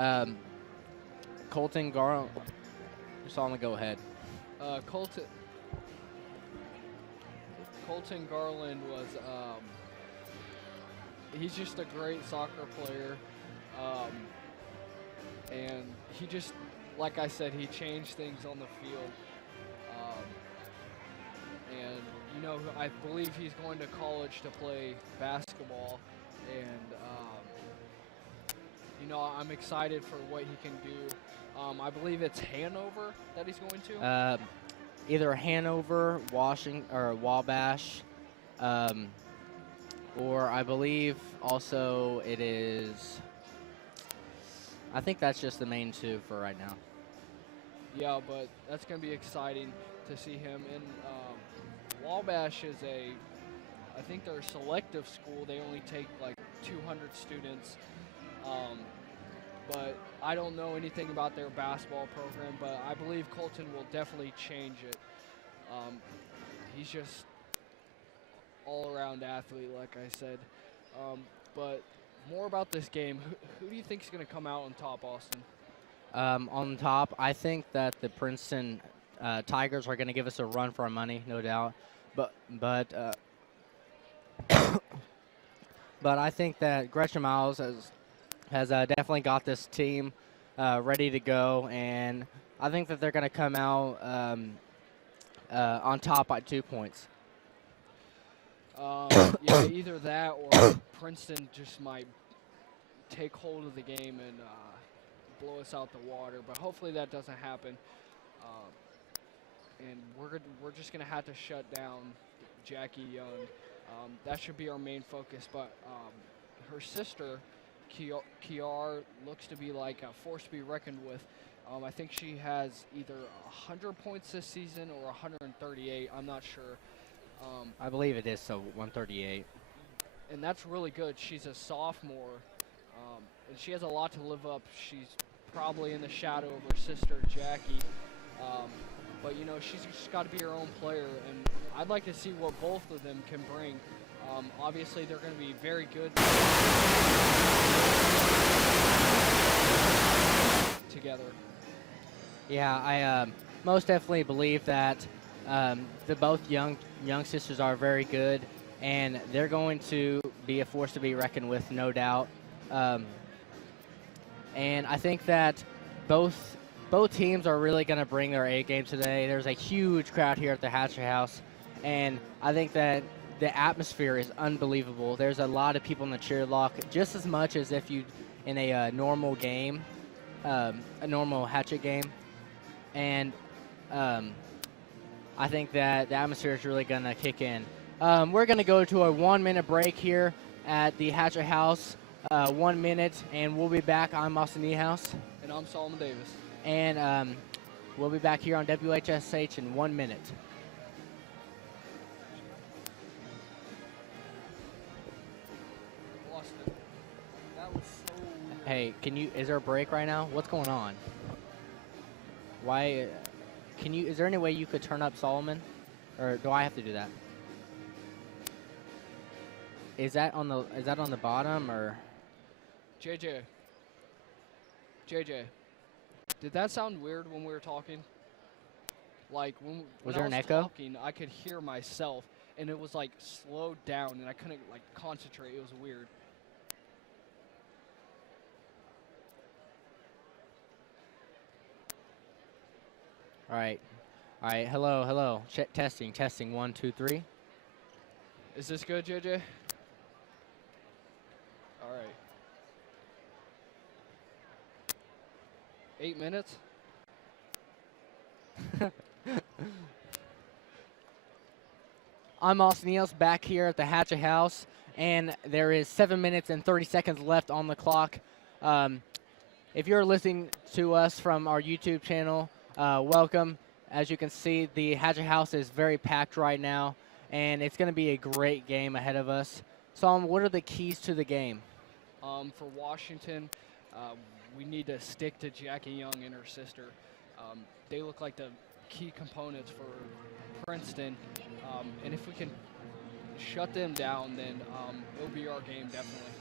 Um, Colton Garland. Solomon, go ahead. Colton Garland was he's just a great soccer player, and he just, like I said, he changed things on the field. And you know, I believe he's going to college to play basketball, and you know, I'm excited for what he can do. I believe it's Hanover that he's going to. Either Hanover, Washington, or Wabash, or I believe also it is. I think that's just the main two for right now. Yeah, but that's going to be exciting to see him. And Wabash is I think they're a selective school. They only take like 200 students. But I don't know anything about their basketball program, but I believe Colton will definitely change it. He's just all-around athlete, like I said. But more about this game. Who do you think is going to come out on top, Austin? On top, I think that the Princeton Tigers are going to give us a run for our money, no doubt. But but I think that Gretchen Miles has definitely got this team ready to go, and I think that they're going to come out on top by 2 points. Yeah, either that or Princeton just might take hold of the game and blow us out the water. But hopefully that doesn't happen. And we're just going to have to shut down Jackie Young. That should be our main focus. But her sister, Kiar, looks to be like a force to be reckoned with. I think she has either 100 points this season or 138. I'm not sure. I believe it is, so 138. And that's really good. She's a sophomore, and she has a lot to live up. She's probably in the shadow of her sister, Jackie. But, you know, she's just got to be her own player, and I'd like to see what both of them can bring. Obviously, they're going to be very good together. Yeah, I most definitely believe that the both young sisters are very good, and they're going to be a force to be reckoned with, no doubt. And I think that both teams are really going to bring their A game today. There's a huge crowd here at the Hatchet House, and I think that the atmosphere is unbelievable. There's a lot of people in the cheer lock, just as much as if you in a normal game, a normal Hatchet game. And I think that the atmosphere is really going to kick in. We're going to go to a 1-minute break here at the Hatchet House. 1 minute, and we'll be back. I'm Austin Niehaus. And I'm Solomon Davis. And we'll be back here on WHSH in 1 minute. Austin, that was so... Hey, is there a break right now? What's going on? Why, is there any way you could turn up Solomon? Or do I have to do that? Is that on the bottom, or? JJ, did that sound weird when we were talking? Like when Was I there was an echo? talking, I could hear myself, and it was like slowed down, and I couldn't like concentrate. It was weird. All right. Hello. Testing. 1, 2, 3. Is this good, JJ? All right. 8 minutes. I'm Austin Niels back here at the Hatchet House, and there is 7 minutes and 30 seconds left on the clock. If you're listening to us from our YouTube channel, welcome. As you can see, the Hatchet House is very packed right now, and it's going to be a great game ahead of us. Solomon, what are the keys to the game? For Washington, we need to stick to Jackie Young and her sister. They look like the key components for Princeton, and if we can shut them down, then it'll be our game, definitely.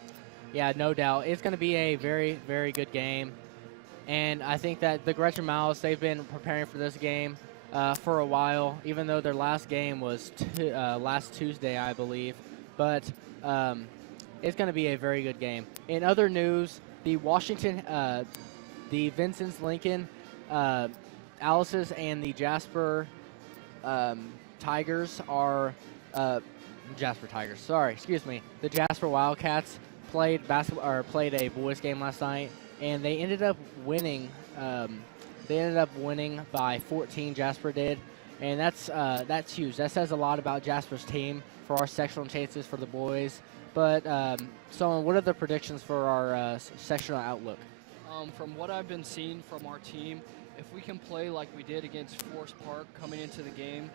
Yeah, no doubt. It's going to be a very, very good game. And I think that the Gretchen Miles, they've been preparing for this game for a while, even though their last game was last Tuesday, I believe. But it's going to be a very good game. In other news, the the Vincent's Lincoln, Alice's, and the Jasper Tigers are Jasper Tigers. Sorry, excuse me. The Jasper Wildcats played a boys game last night, and they ended up winning. They ended up winning by 14. Jasper did, and that's huge. That says a lot about Jasper's team for our sectional chances for the boys. But Solon, what are the predictions for our sectional outlook? From what I've been seeing from our team, if we can play like we did against Forest Park coming into the game,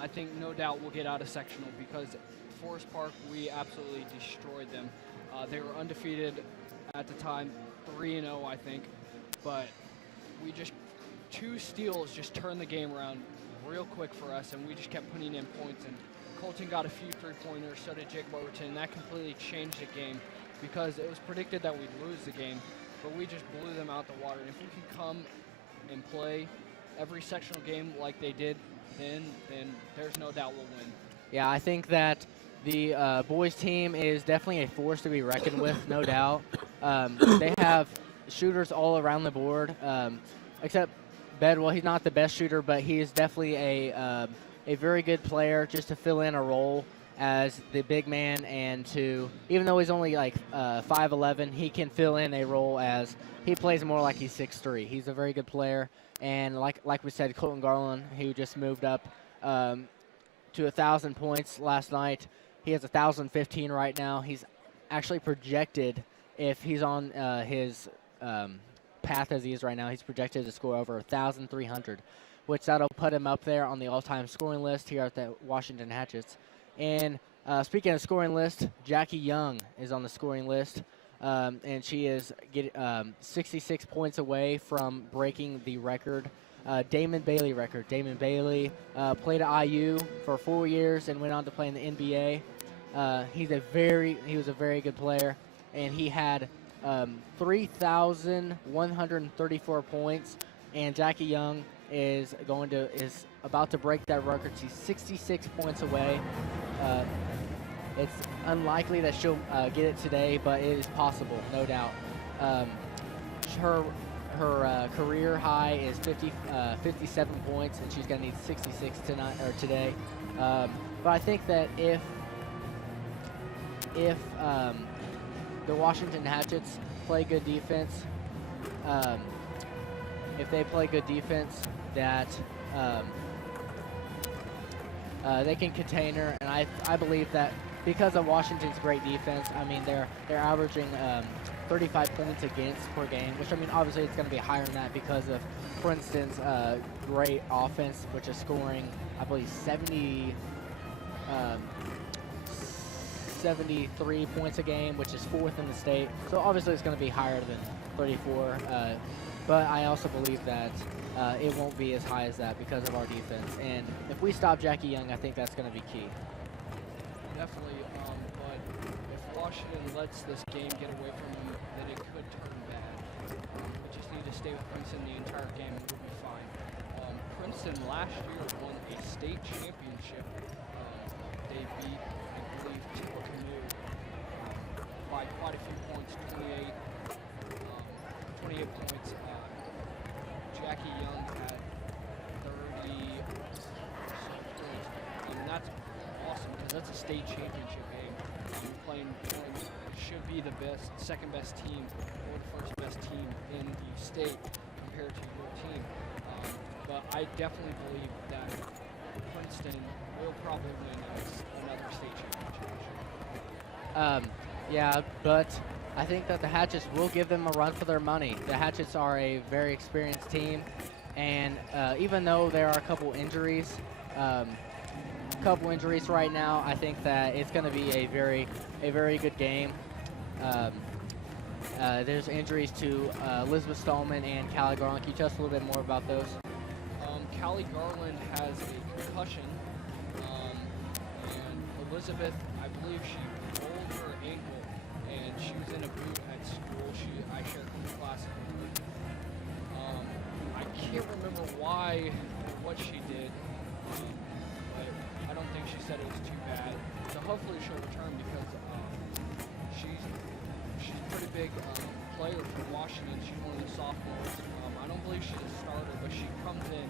I think no doubt we'll get out of sectional, because Forest Park, we absolutely destroyed them. They were undefeated at the time, 3-0 I think, but we just, 2 steals just turned the game around real quick for us, and we just kept putting in points. And Colton got a few 3-pointers, so did Jacob Overton, and that completely changed the game, because it was predicted that we'd lose the game, but we just blew them out the water. And if we can come and play every sectional game like they did, then there's no doubt we'll win. Yeah, I think that the boys team is definitely a force to be reckoned with, no doubt. They have shooters all around the board, except Bedwell. He's not the best shooter, but he is definitely a very good player just to fill in a role as the big man, and even though he's only like 5'11", he can fill in a role as he plays more like he's 6'3". He's a very good player, and like we said, Colton Garland, who just moved up to 1,000 points last night. He has 1,015 right now. He's actually projected, if he's on his path as he is right now, he's projected to score over 1,300, which that'll put him up there on the all-time scoring list here at the Washington Hatchets. And speaking of scoring list, Jackie Young is on the scoring list, and she is 66 points away from breaking the record, Damon Bailey record. Damon Bailey played at IU for 4 years and went on to play in the NBA. He was a very good player, and he had 3,134 points. And Jackie Young is about to break that record. She's 66 points away. It's unlikely that she'll get it today, but it is possible, no doubt. Her career high is 57 points, and she's going to need 66 today. But I think that if the Washington Hatchets play good defense, that they can contain her, and I believe that because of Washington's great defense, I mean they're averaging 35 points against per game, which I mean obviously it's going to be higher than that because of Princeton's great offense, which is scoring I believe 73 points a game, which is 4th in the state. So obviously it's going to be higher than 34, but I also believe that it won't be as high as that because of our defense. And if we stop Jackie Young, I think that's going to be key. Definitely, but if Washington lets this game get away from them, then it could turn bad. We just need to stay with Princeton the entire game and we'll be fine. Princeton last year won a state championship. They beat, I believe, Tippecanoe by quite a few points, 28 points. Jackie Young had 30 points. That's awesome because that's a state championship game. Playing should be the second best team or the first best team in the state compared to your team. But I definitely believe that Princeton will probably win another state championship. Yeah, but I think that the Hatchets will give them a run for their money. The Hatchets are a very experienced team, and even though there are a couple injuries right now, I think that it's going to be a very good game. There's injuries to Elizabeth Stallman and Callie Garland. Can you tell us a little bit more about those? Callie Garland has a concussion, and Elizabeth, I believe she rolled her ankle, and she was in a boot at school. I shared her class by what she did, but I don't think she said it was too bad. So hopefully she'll return because she's a pretty big player for Washington. She's one of the sophomores. I don't believe she's a starter, but she comes in.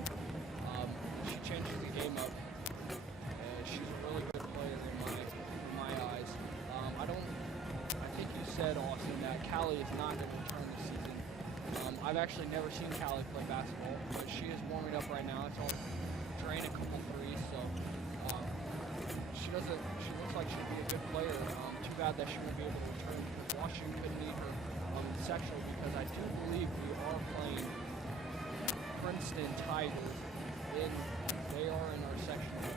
She changes the game up. She's a really good player in my eyes. I think you said, Austin, that Callie is not going to return this season. I've actually never seen Callie play basketball, but she is warming up right now. I saw her drain a couple threes, so she looks like she'd be a good player. Too bad that she won't be able to return because Washington could need her sectional, because I do believe we are playing Princeton Tigers. They are in our sectional.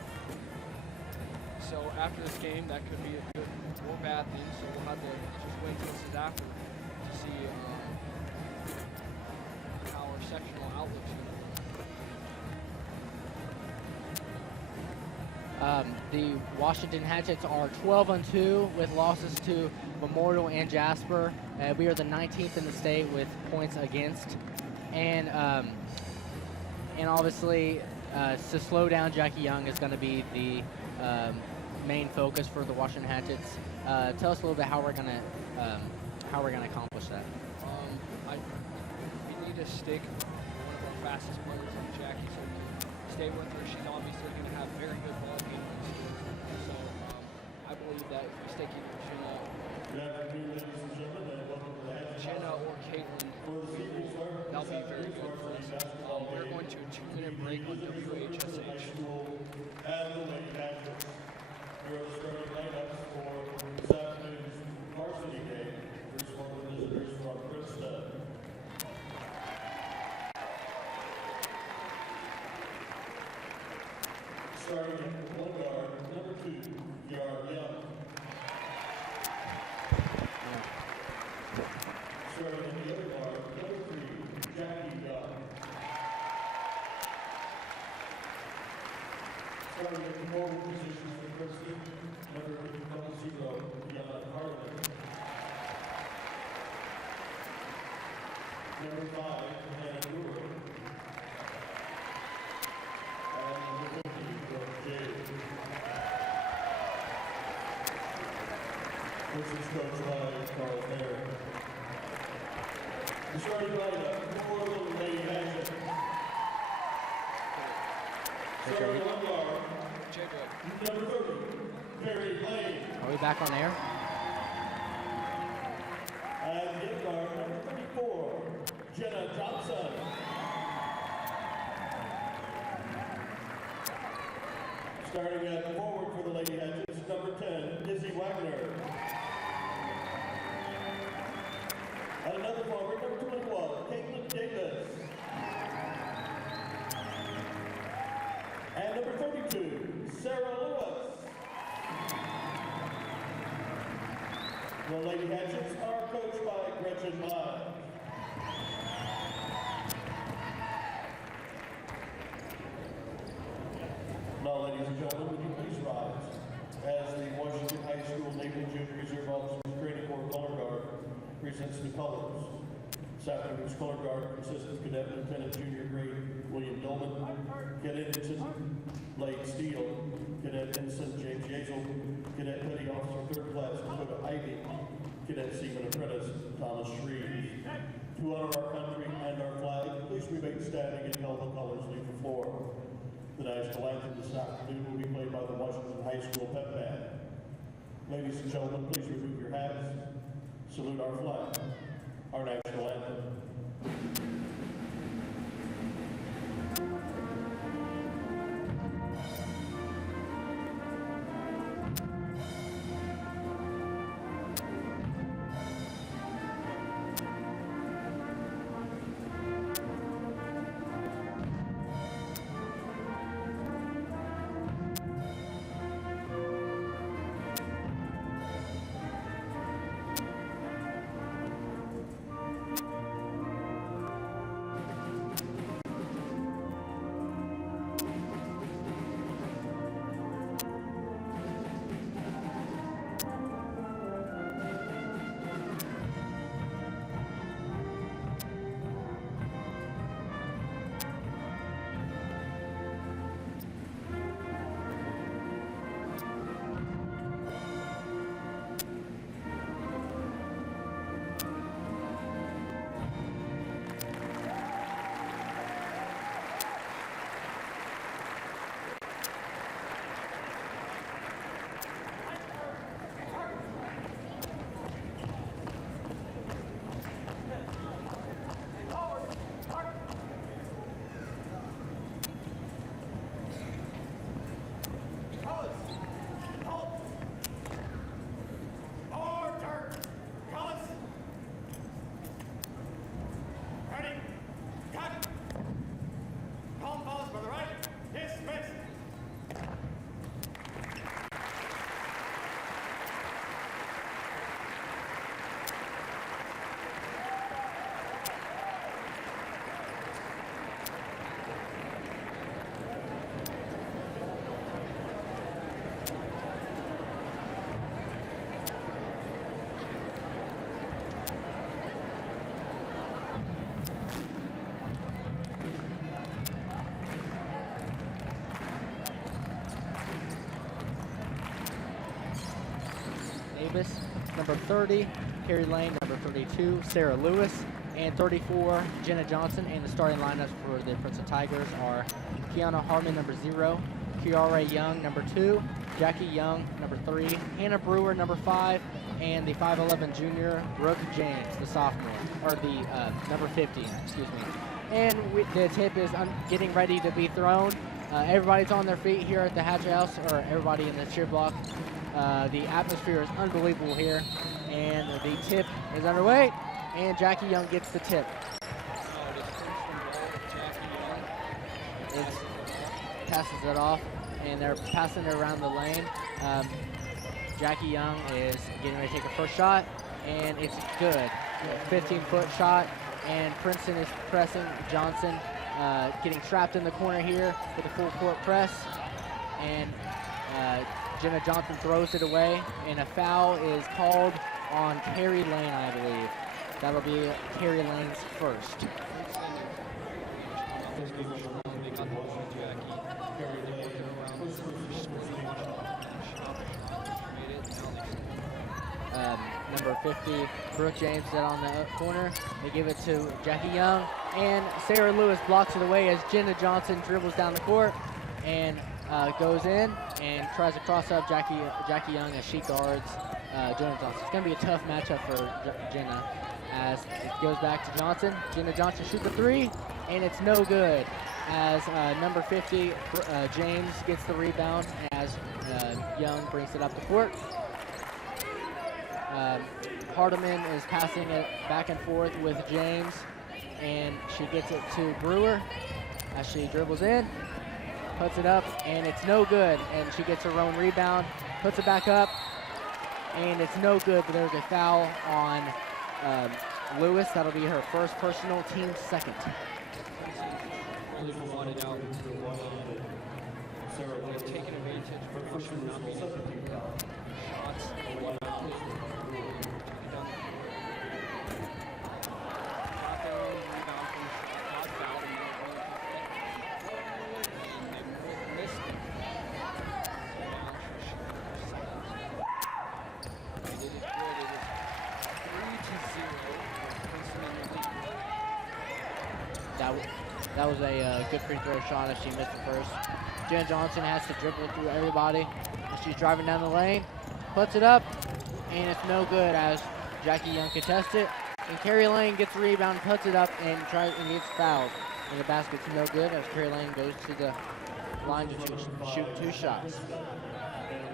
So after this game, that could be a good or bad thing. So we'll have to just wait till this is after to see how our sectional outlook's going to be. The Washington Hatchets are 12-2 with losses to Memorial and Jasper. We are the 19th in the state with points against, and obviously to slow down Jackie Young is going to be the main focus for the Washington Hatchets. Tell us a little bit how we're gonna accomplish that. We need to stick one of our fastest players on Jackie, so we stay with her. She's obviously going to have very good ball game skills. So I believe that if we stick either Jenna or Caitlin, that'll be very good for us. We're going to a 2-minute break on WHSH. And the Lady Hatchets. Here are the starting lineups for this afternoon's varsity game. First one of the visitors from Princeton. Starting at one guard, number 2, Yard Young. Starting at the other guard, number 3, Jackie Young. Starting at the forward positions for Princeton, number 0, Yana Harlan. Number 5, Hannah Brewer. And number 50, Brooke Jade. This is coached by Carl Fair. The starting lineup for the Lady Hatchet. Starting one guard, number 30, Barry Lane. Are we back on air? And the other guard, number 34, Jenna Johnson. Starting at forward for the Lady Hatchets, number 10, Izzy Wagner. And another forward, number 21, Caitlin Davis. And number 32, Sarah Lewis. The Lady Hatchets are coached by Gretchen Miles. Now, ladies and gentlemen, would you please rise as the Washington High School Naval Junior Reserve Officers Training Corps Color Guard presents the colors. This afternoon's color guard consists of Cadet Lieutenant Junior Grade William Dolman, Cadet Ensign Blake Steele, Cadet Ensign James Yazel, Cadet Petty Officer 3rd Class Dakota Ivy, Cadet Seaman Apprentice Thomas Shreve. To honor our country and our flag, please remain standing until the colors leave the floor. The national anthem this afternoon will be played by the Washington High School Pep Band. Ladies and gentlemen, please remove your hats. Salute our flag, our national anthem. number 30, Carrie Lane, number 32, Sarah Lewis, and 34, Jenna Johnson. And the starting lineups for the Princeton Tigers are Kiana Harmon, number 0, Kiara Young, number 2, Jackie Young, number 3, Hannah Brewer, number 5, and the 5'11 junior, Brooke James, the sophomore, or the number 50, excuse me. And the tip is getting ready to be thrown. Everybody's on their feet here at the Hatchet House, or everybody in the cheer block. The atmosphere is unbelievable here, and the tip is underway, and Jackie Young gets the tip. It passes it off, and they're passing it around the lane. Jackie Young is getting ready to take a first shot, and it's good. A 15-foot shot, and Princeton is pressing Johnson, getting trapped in the corner here with a full court press, and Jenna Johnson throws it away, and a foul is called on Carrie Lane, I believe. That'll be Carrie Lane's first. Number 50, Brooke James is on the corner. They give it to Jackie Young, and Sarah Lewis blocks it away as Jenna Johnson dribbles down the court and goes in and tries to cross up Jackie Young as she guards Jenna Johnson. It's going to be a tough matchup for Jenna as it goes back to Johnson. Jenna Johnson shoots a 3, and it's no good as number 50, James, gets the rebound as Young brings it up the court. Hardiman is passing it back and forth with James, and she gets it to Brewer as she dribbles in, puts it up, and it's no good, and she gets her own rebound, puts it back up, and it's no good, but there's a foul on Lewis. That'll be her first personal, team second. They've taken advantage of Washington not being able to do shots. That was a good free throw shot as she missed it first. Jenna Johnson has to dribble through everybody. She's driving down the lane, puts it up, and it's no good as Jackie Young contests it. And Carrie Lane gets the rebound, puts it up, and gets fouled. And the basket's no good as Carrie Lane goes to the line to shoot 2 shots.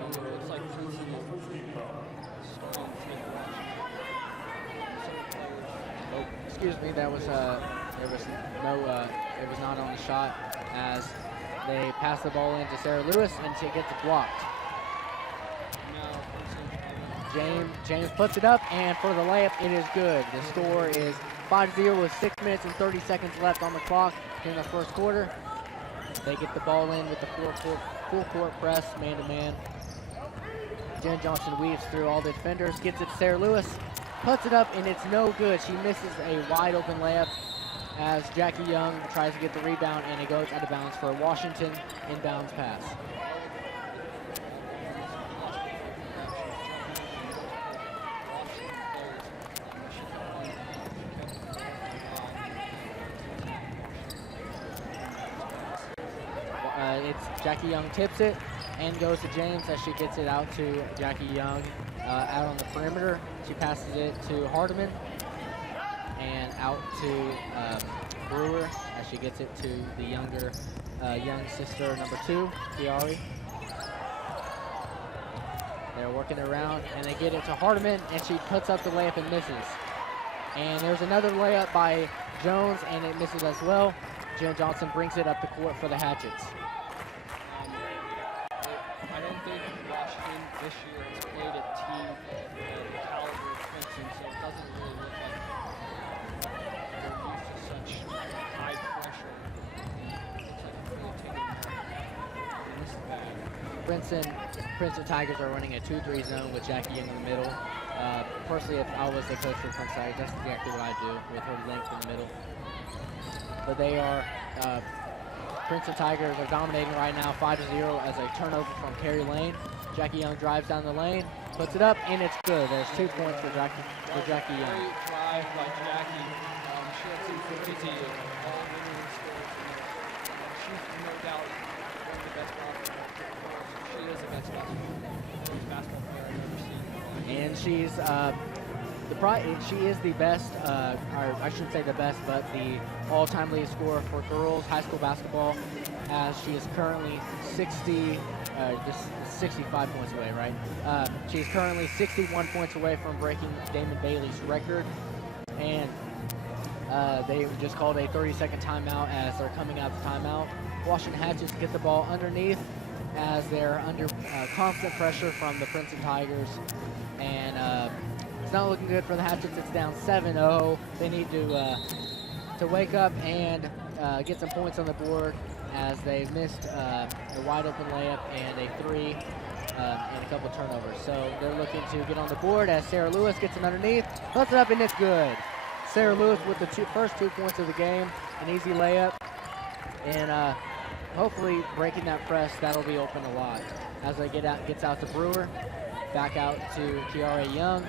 Looks like Princeton is starting to take Oh, excuse me, that was it was not on the shot as they pass the ball into Sarah Lewis, and she gets it blocked. James puts it up, and for the layup, it is good. The score is 5-0 with 6 minutes and 30 seconds left on the clock in the first quarter. They get the ball in with the full court press, man-to-man. Jenna Johnson weaves through all the defenders, gets it to Sarah Lewis, puts it up, and it's no good. She misses a wide-open layup as Jackie Young tries to get the rebound, and it goes out of bounds for a Washington inbounds pass. It's Jackie Young tips it and goes to James as she gets it out to Jackie Young out on the perimeter. She passes it to Hardiman and out to Brewer as she gets it to the young sister, number 2, Kiari. They're working around, and they get it to Hardiman, and she puts up the layup and misses. And there's another layup by Jones, and it misses as well. Jenna Johnson brings it up the court for the Hatchets. I don't think Washington this year has played a team of the caliber of Princeton, so it doesn't really look like they're used to such high pressure. It looks like they're really taking this bad. Princeton Tigers are running a 2-3 zone with Jackie Young in the middle. Personally, if I was the coach for Princeton Tigers, that's exactly what I do with her length in the middle. But they are, Princeton Tigers are dominating right now, 5-0 as a turnover from Carrie Lane. Jackie Young drives down the lane puts it up, and it's good. There's 2 points for Jackie Young. Great drive by Jackie. She had some crazy all-winning skills. She's no doubt one of the best basketball. She is the best basketball player I've ever seen. And she is the best, or I shouldn't say the best, but the all-time lead scorer for girls high school basketball, as she is currently 65 points away, right? She's currently 61 points away from breaking Damon Bailey's record, and they just called a 30-second timeout as they're coming out of the timeout. Washington Hatchets get the ball underneath as they're under constant pressure from the Princeton Tigers, and it's not looking good for the Hatchets. It's down 7-0. They need to wake up and get some points on the board, as they missed a wide open layup and a three and a couple turnovers. So they're looking to get on the board as Sarah Lewis gets it underneath, puts it up, and it's good. Sarah Lewis with the first 2 points of the game, an easy layup, and hopefully breaking that press, that'll be open a lot. As they gets out to Brewer, back out to Kiara Young.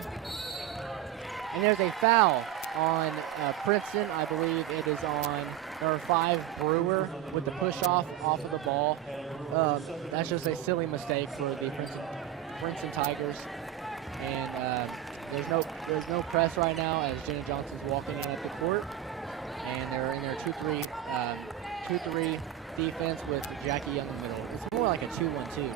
And there's a foul on Princeton. I believe it is on number 5, Brewer, with the push off of the ball. That's just a silly mistake for the Princeton Tigers. And there's no press right now as Jenna Johnson's walking in at the court. And they're in their 2-3 defense with Jackie Young in the middle. It's more like a 2-1-2.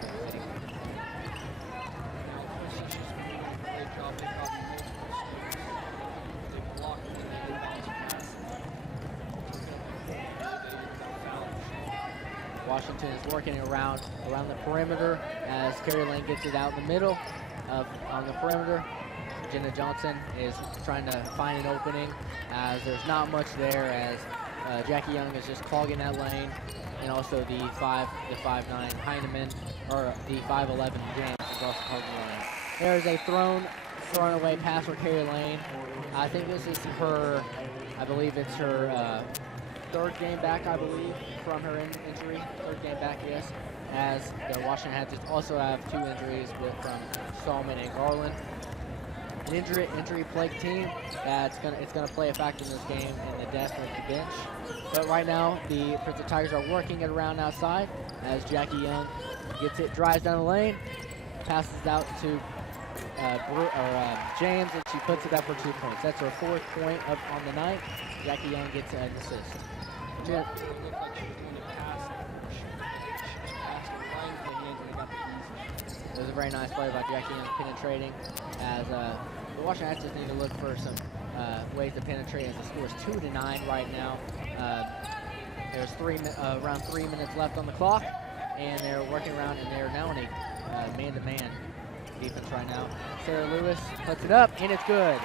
Washington is working around the perimeter as Carrie Lane gets it out in the middle on the perimeter. Jenna Johnson is trying to find an opening as there's not much there, as Jackie Young is just clogging that lane, and also the 5'9" Heineman, or the 5'11" James is also clogging the lane. There is a thrown away pass for Carrie Lane. I think this is I believe it's her third game back, I believe, from her injury. Third game back, yes. As the Washington Hatchets also have 2 injuries from Stallman and Garland. An injury-plagued team that's gonna play a factor in this game in the depth of the bench. But right now, the Princeton Tigers are working it around outside as Jackie Young gets it, drives down the lane, passes out to James, and she puts it up for 2 points. That's her 4th point on the night. Jackie Young gets an assist. It was a very nice play by Jackie Young penetrating, as the Washington Hatchets need to look for some ways to penetrate, as the score is 2-9 right now. There's around 3 minutes left on the clock, and they're working around, and they're now in a man-to-man defense right now. Sarah Lewis puts it up, and it's good.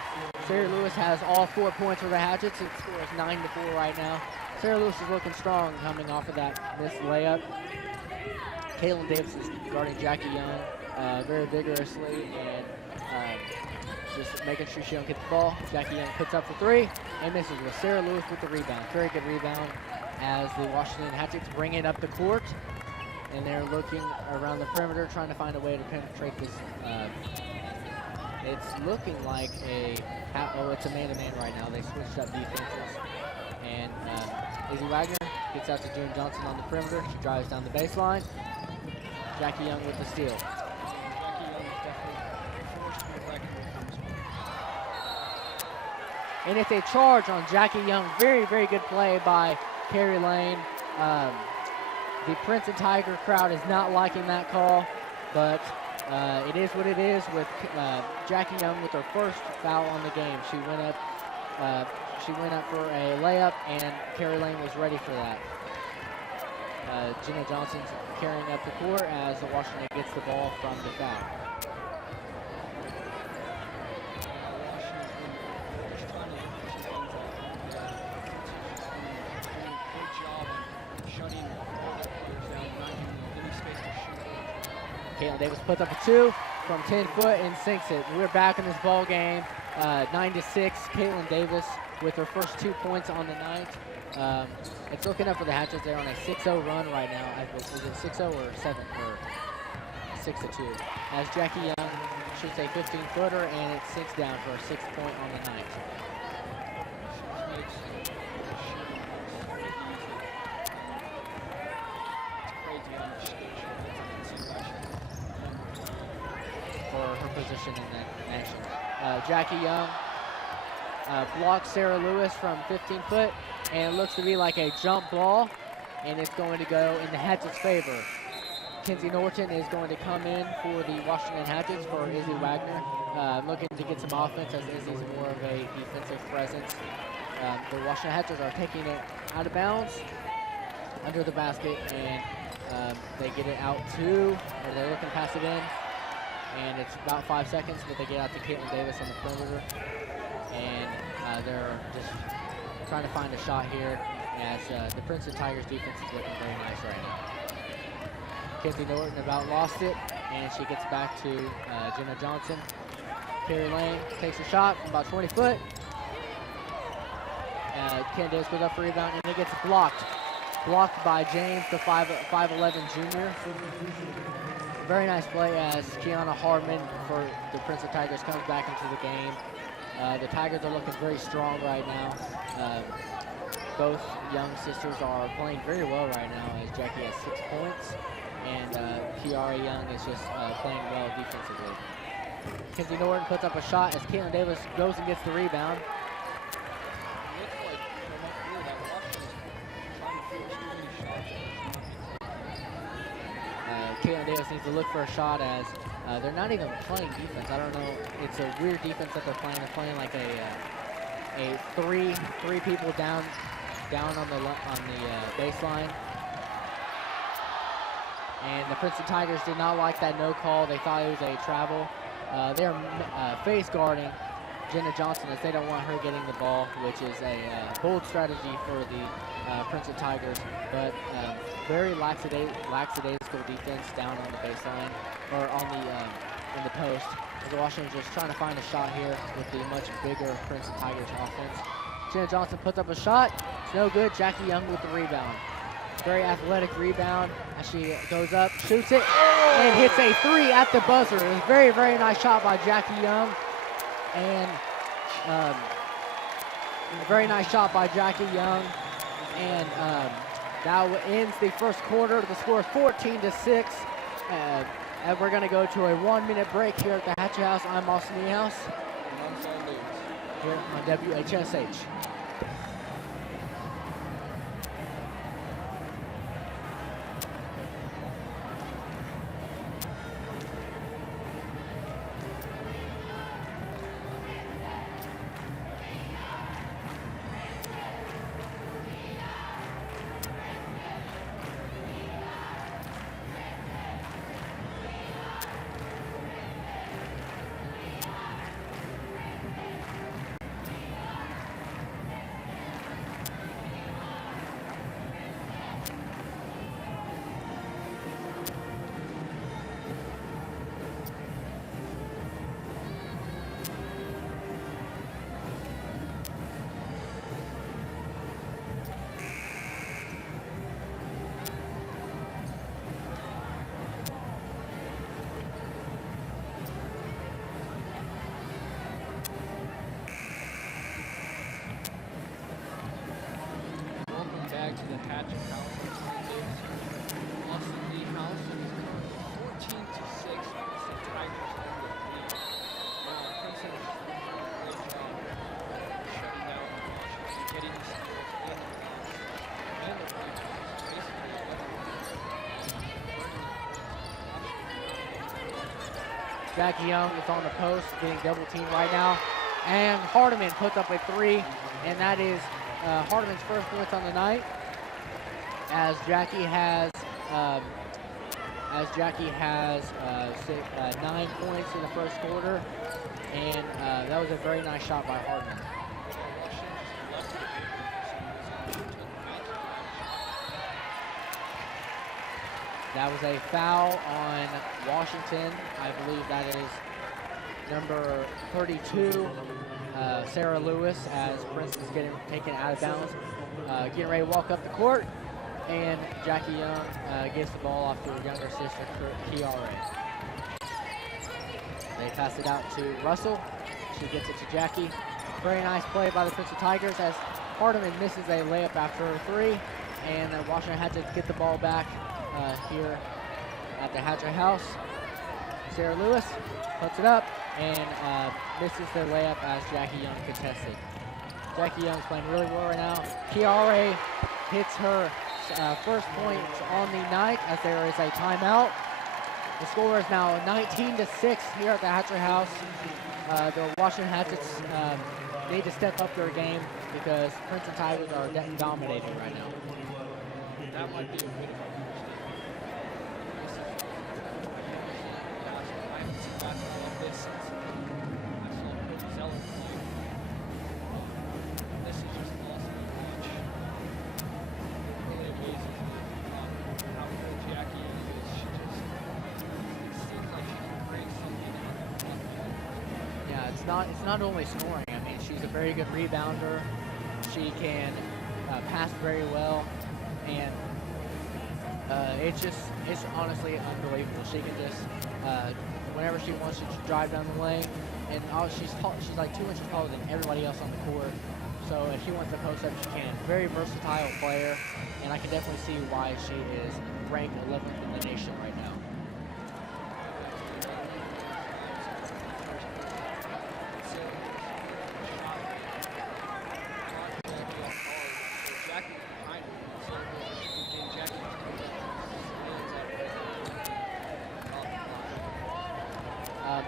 Sarah Lewis has all 4 points for the Hatchets. It scores 9-4 right now. Sarah Lewis is looking strong coming off of that missed layup. Caitlin Davis is guarding Jackie Young very vigorously, and just making sure she don't get the ball. Jackie Young puts up for 3 and misses, with Sarah Lewis with the rebound. Very good rebound as the Washington Hatchets bring it up the court, and they're looking around the perimeter trying to find a way to penetrate this. It's looking like it's a man-to-man right now. They switched up defenses, and Izzy Wagner gets out to June Johnson on the perimeter. She drives down the baseline. Jackie Young with the steal. Jackie Young is definitely forced to be reckoned with. And it's a charge on Jackie Young. Very, very good play by Carrie Lane. The Princeton Tiger crowd is not liking that call, but it is what it is with Jackie Young with her first foul on the game. She went up for a layup, and Carrie Lane was ready for that. Jenna Johnson's carrying up the court as Washington gets the ball from the foul. Caitlin Davis puts up a 2 from 10 foot and sinks it. We're back in this ball game, 9-6. Caitlin Davis with her first 2 points on the night. It's looking up for the Hatchets. They're on a 6-0 run right now. Is it 6-0 or 7? Or 6-2. As Jackie Young shoots a 15-footer, and it sinks down for a 6th point on the night. For her position in that action. Jackie Young blocks Sarah Lewis from 15 foot, and it looks to be like a jump ball, and it's going to go in the Hatchets' favor. Kenzie Norton is going to come in for the Washington Hatchets for Izzy Wagner, looking to get some offense as Izzy's more of a defensive presence. The Washington Hatchets are taking it out of bounds under the basket, and they get it out to, or they're looking to pass it in, and it's about 5 seconds, but they get out to Caitlin Davis on the perimeter, and they're just trying to find a shot here as the Princeton Tigers defense is looking very nice right now. Kenzie Norton about lost it, and she gets back to Jenna Johnson. Carrie Lane takes a shot from about 20 foot. Ken Davis goes up for rebound, and it gets blocked. Blocked by James, the 5'11 junior. Very nice play as Kiana Hardman for the Princeton Tigers comes back into the game. The Tigers are looking very strong right now. Both young sisters are playing very well right now as Jackie has 6 points. And Kiara Young is just playing well defensively. Kenzie Norton puts up a shot as Caitlin Davis goes and gets the rebound. Caitlin Davis needs to look for a shot as they're not even playing defense. I don't know. It's a weird defense that they're playing. They're playing like a three people down on the baseline. And the Princeton Tigers did not like that no call. They thought it was a travel. They're face guarding Jenna Johnson as they don't want her getting the ball, which is a bold strategy for the Princeton Tigers. But very lackadaisical defense down on the baseline, or on the in the post. As Washington's just trying to find a shot here with the much bigger Princeton Tigers offense. Jenna Johnson puts up a shot. It's no good. Jackie Young with the rebound. Very athletic rebound as she goes up, shoots it, and hits a 3 at the buzzer. It was a very, very nice shot by Jackie Young. And a very nice shot by Jackie Young. And that ends the first quarter. The score is 14-6. And we're going to go to a 1-minute break here at the Hatchet House. I'm Austin Niehaus here on WHSH. To the Hatchet House. Austin Niehaus is 14-6. The Tigers over the lead. Princeton is doing a great job shutting down Washington, getting the steals in the house. And the Tigers basically Jackie Young is on the post, being double teamed right now. And Hardiman puts up a 3, and that is Hardiman's first points on the night. As Jackie has 9 points in the first quarter, and that was a very nice shot by Hardiman. That was a foul on Washington. I believe that is number 32, Sarah Lewis, as Princeton's getting taken out of bounds. Getting ready to walk up the court, and Jackie Young gets the ball off to her younger sister, Kiara. they pass it out to Russell. She gets it to Jackie. Very nice play by the Princeton Tigers as Hardeman misses a layup after her three. And Washington Hatchets get the ball back here at the Hatchet house. Sarah Lewis puts it up and misses the layup as Jackie Young contested. Jackie Young's playing really well right now. Kiara hits her first point on the night as there is a timeout. The score is now 19-6 here at the Hatchet house. The Washington Hatchets need to step up their game because Princeton Tigers are dominating right now. That might be a bit of a I haven't seen basketball like this since I saw Cody Zeller play. This is just awesome to watch. It really amazes me how good Jackie is. She just seems like she can bring something out. Yeah, it's not only scoring. I mean, she's a very good rebounder. She can pass very well, and it's honestly unbelievable. She can just whenever she wants to drive down the lane, and she's like 2 inches taller than everybody else on the court. So if she wants to post up, she can. Very versatile player, and I can definitely see why she is ranked 11th in the nation right now.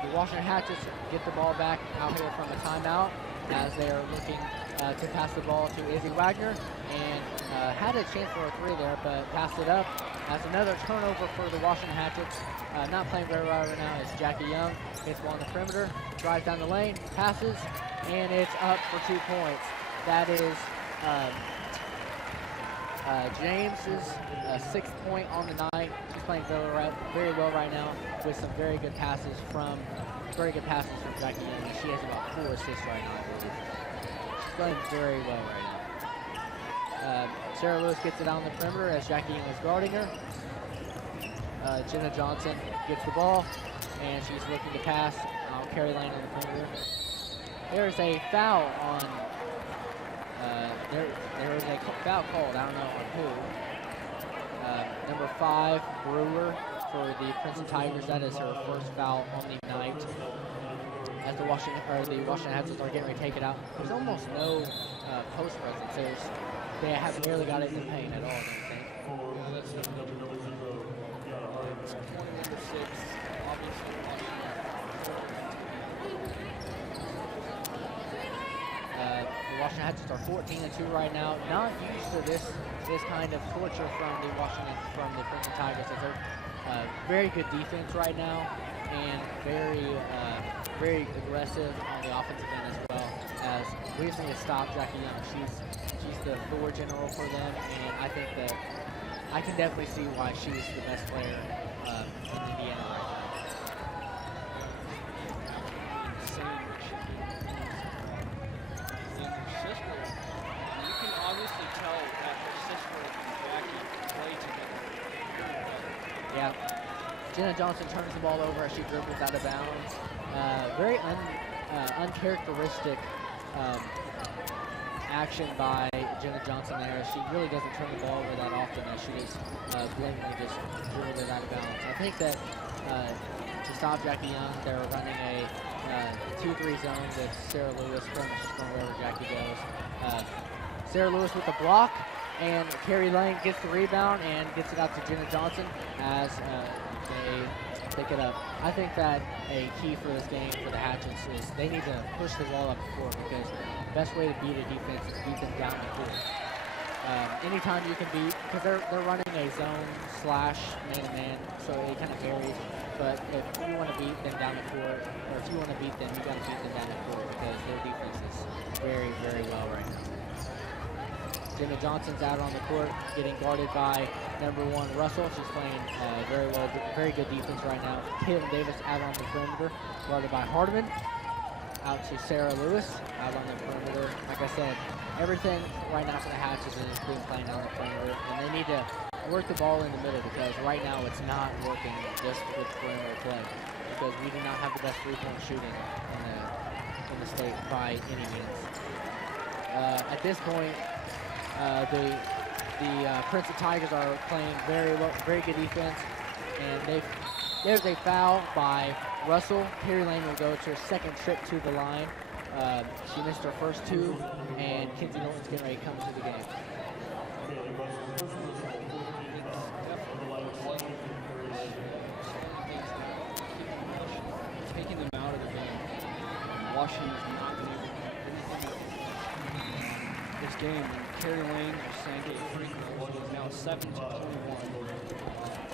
The Washington Hatchets get the ball back out here from a timeout as they are looking to pass the ball to Izzy Wagner, and had a chance for a three there, but passed it up. As another turnover for the Washington Hatchets. Not playing very well right now is Jackie Young. Hits ball on the perimeter, drives down the lane, passes, and it's up for 2 points. That is James's 6th point on the night. He's playing very well right now with some very good passes from Jackie Young. She has about 4 assists right now, I believe. She's playing very well right now. Sarah Lewis gets it on the perimeter as Jackie Young is guarding her. Jenna Johnson gets the ball, and she's looking to pass. Carrie Lane on the perimeter. There's a foul on. There is a foul called. I don't know on who. Number 5, Brewer for the Princeton Tigers. That is her first foul on the night. As the Washington Hatchets are getting ready to take it out. There's almost no post presence. They haven't really got it in the paint at all, I don't think. It's point number 6, obviously. The Washington Hatchets are 14-2 right now. Not used to this kind of torture from the Princeton Tigers. They're very good defense right now, and very aggressive on the offensive end as well. As we just need to stop Jackie Young. She's the floor general for them, and I think that I can definitely see why she's the best player in Indiana right now. You can obviously tell that her sister and Jackie play together. Yeah. Jenna Johnson turns the ball over as she dribbles out of bounds. Very uncharacteristic action by Jenna Johnson there. She really doesn't turn the ball over that often as she just blatantly just dribbled it out of bounds. I think that to stop Jackie Young, they're running a 2-3 zone with Sarah Lewis pretty much just going wherever Jackie goes. Sarah Lewis with the block, and Carrie Lane gets the rebound and gets it out to Jenna Johnson as they pick it up. I think that a key for this game for the Hatchets is they need to push the ball up the court because the best way to beat a defense is beat them down the court. Anytime you can beat, because they're running a zone / man-to-man, so it kind of varies. But if you want to beat them down the court, or if you want to beat them, you got to beat them down the court because their defense is very, very well right now. Jenna Johnson's out on the court, getting guarded by number 1 Russell. She's playing very well, very good defense right now. Caitlin Davis out on the perimeter, guarded by Hardeman. Out to Sarah Lewis, out on the perimeter. Like I said, everything right now for the Hatchets is being played on the perimeter, and they need to work the ball in the middle because right now it's not working just with perimeter play. because we do not have the best three-point shooting in the state by any means. At this point, the Princeton Tigers are playing very good defense, and there's a foul by Russell. Carrie Lane will go to her second trip to the line. She missed her first two, and Kinsey Norton's getting ready to come to the game. Taking them out of the game. Washington has not been able to do anything else. This game, and Carrie Lane just sank a free throw. It's now 7-21.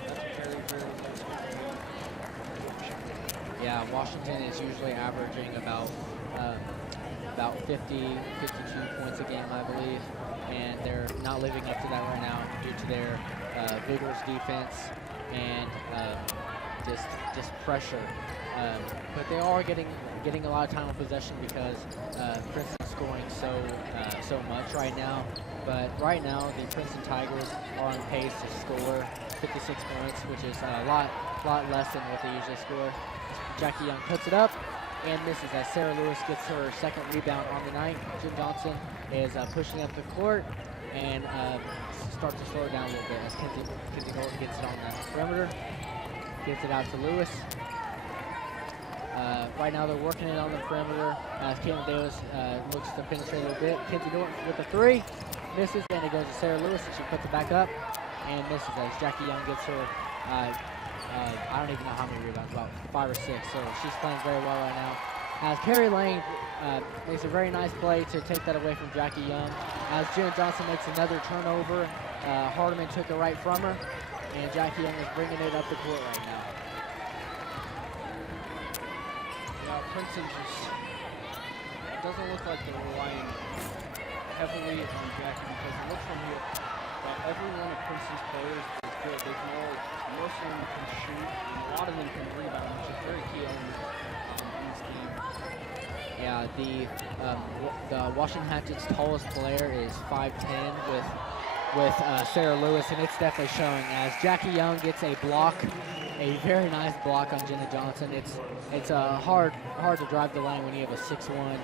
That's very, very close. Yeah, Washington is usually averaging about 50, 52 points a game, I believe, and they're not living up to that right now due to their vigorous defense and just pressure. But they are getting a lot of time of possession because Princeton's scoring so much right now. But right now, the Princeton Tigers are on pace to score 56 points, which is a lot less than what they usually score. Jackie Young puts it up and misses as Sarah Lewis gets her second rebound on the night. Jim Johnson is pushing up the court and starts to slow it down a little bit as Kinsey Norton gets it on the perimeter, gets it out to Lewis. Right now they're working it on the perimeter as Caitlin Davis looks to penetrate a little bit. Kinsey Norton with a three, misses, and it goes to Sarah Lewis, and she puts it back up and misses as Jackie Young gets her, I don't even know how many rebounds, about 5 or 6, so she's playing very well right now. As Carrie Lane makes a very nice play to take that away from Jackie Young. As Jenna Johnson makes another turnover, Hardeman took it right from her, and Jackie Young is bringing it up the court right now. Princeton just doesn't look like they're relying heavily on Jackie because it looks from here that every one of Princeton's players is good. They can all, most of them can shoot, and a lot of them can rebound, which is a very key element in this game. Yeah, the Washington Hatchets' tallest player is 5'10" with Sarah Lewis, and it's definitely showing as Jackie Young gets a block. A very nice block on Jenna Johnson. It's hard to drive the lane when you have a 6'1"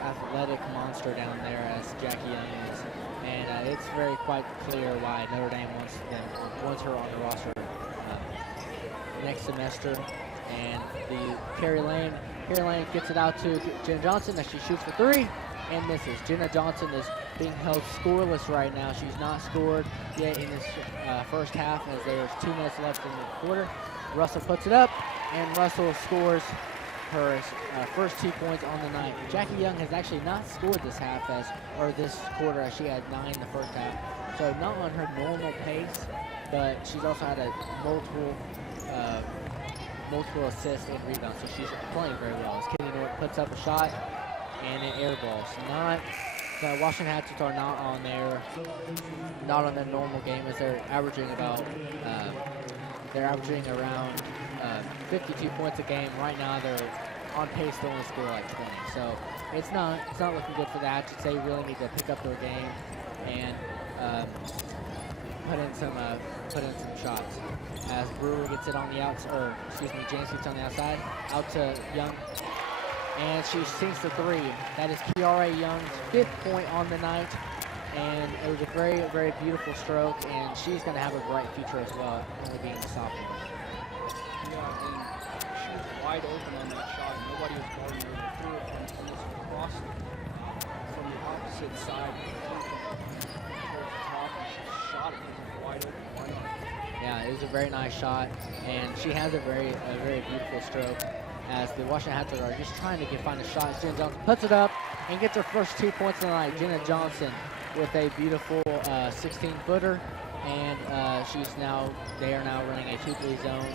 athletic monster down there as Jackie Young is, and it's very quite clear why Notre Dame wants her on the roster next semester. And the Carrie Lane gets it out to Jenna Johnson as she shoots for three and misses. Jenna Johnson is being held scoreless right now. She's not scored yet in this first half as there's 2 minutes left in the quarter. Russell puts it up, and Russell scores her first 2 points on the night. Jackie Young has actually not scored this quarter as she had 9 in the first half. So not on her normal pace, but she's also had multiple assists and rebounds, so she's playing very well. As Kenny Norton puts up a shot, and it airballs. The Washington Hatchets are not on their normal game as they're averaging around 52 points a game. Right now they're on pace to only score like 20. So it's not looking good for the Hatchets. They really need to pick up their game and put in some shots. As Brewer gets it on the outside, James gets on the outside, out to Young. And she sinks the three. That is Kiara Young's 5th point on the night. And it was a very, very beautiful stroke. And she's going to have a bright future as well, only being a sophomore. Yeah, and she was wide open on that shot. Nobody was guarding her. Threw it and almost across from the opposite side towards the top. And she shot it wide open. Yeah, it was a very nice shot. And she has a very beautiful stroke. As the Washington Hatchets are just trying to find a shot. Jenna Johnson puts it up and gets her first 2 points of the night. Jenna Johnson with a beautiful 16-footer, and they are now running a 2-3 zone,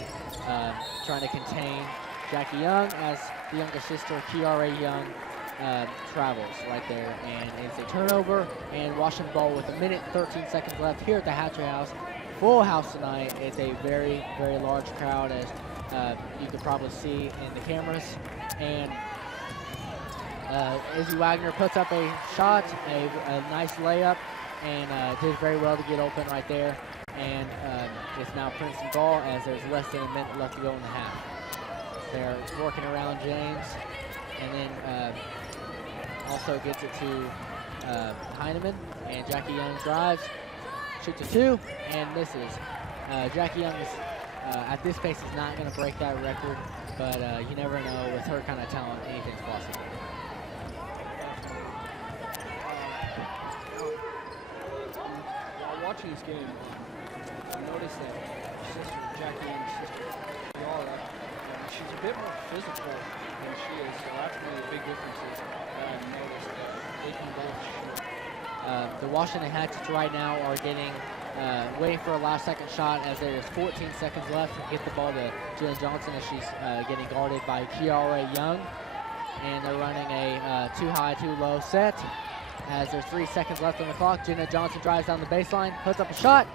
trying to contain Jackie Young as the younger sister, Kiara Young, travels right there, and it's a turnover, and Washington ball with 1 minute 13 seconds left here at the Hatchet House. Full house tonight. It's a very, very large crowd, as you can probably see in the cameras. And Izzy Wagner puts up a shot, a nice layup, and did very well to get open right there. And it's now Princeton ball as there's less than 1 minute left to go in the half. They're working around James, and then also gets it to Heineman, and Jackie Young drives, shoots a 2, and misses. Jackie Young is, at this pace, is not going to break that record, but you never know. With her kind of talent, anything's possible. While watching this game, I noticed that her sister, Jackie Young's sister, Yara, she's a bit more physical than she is, so that's one of the big differences that I've noticed, that they can both shoot. The Washington Hatchets right now are waiting for a last second shot as there is 14 seconds left to get the ball to Jenna Johnson as she's getting guarded by Kiara Young. And they're running a too high, too low set. As there's 3 seconds left on the clock, Jenna Johnson drives down the baseline, puts up a shot,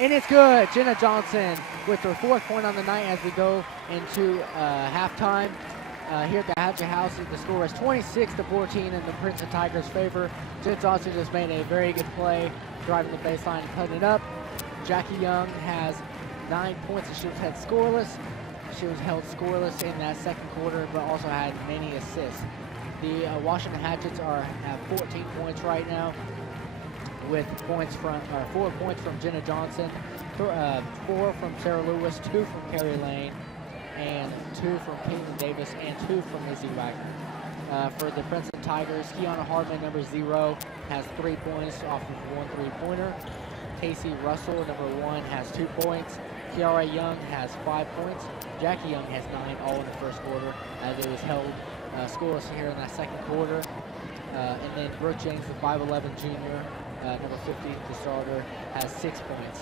and it's good. Jenna Johnson with her 4th point on the night as we go into halftime. Here at the Hatchet House, the score is 26-14 in the Princeton Tigers' favor. Jenna Johnson just made a very good play, driving the baseline and putting it up. Jackie Young has 9 points, and she was held scoreless. She was held scoreless in that second quarter, but also had many assists. The Washington Hatchets have 14 points right now, with 4 points from Jenna Johnson, 4 from Sarah Lewis, 2 from Carrie Lane, and 2 from Caitlin Davis, and 2 from Izzy Wagner. For the Princeton Tigers, Kiana Hartman, number 0, has 3 points off of 1 3-pointer. Casey Russell, number 1, has 2 points. Kiara Young has 5 points. Jackie Young has 9, all in the first quarter, as it was held scoreless here in that second quarter. And then Brooke James, the 5'11 junior, number 50, the starter, has 6 points.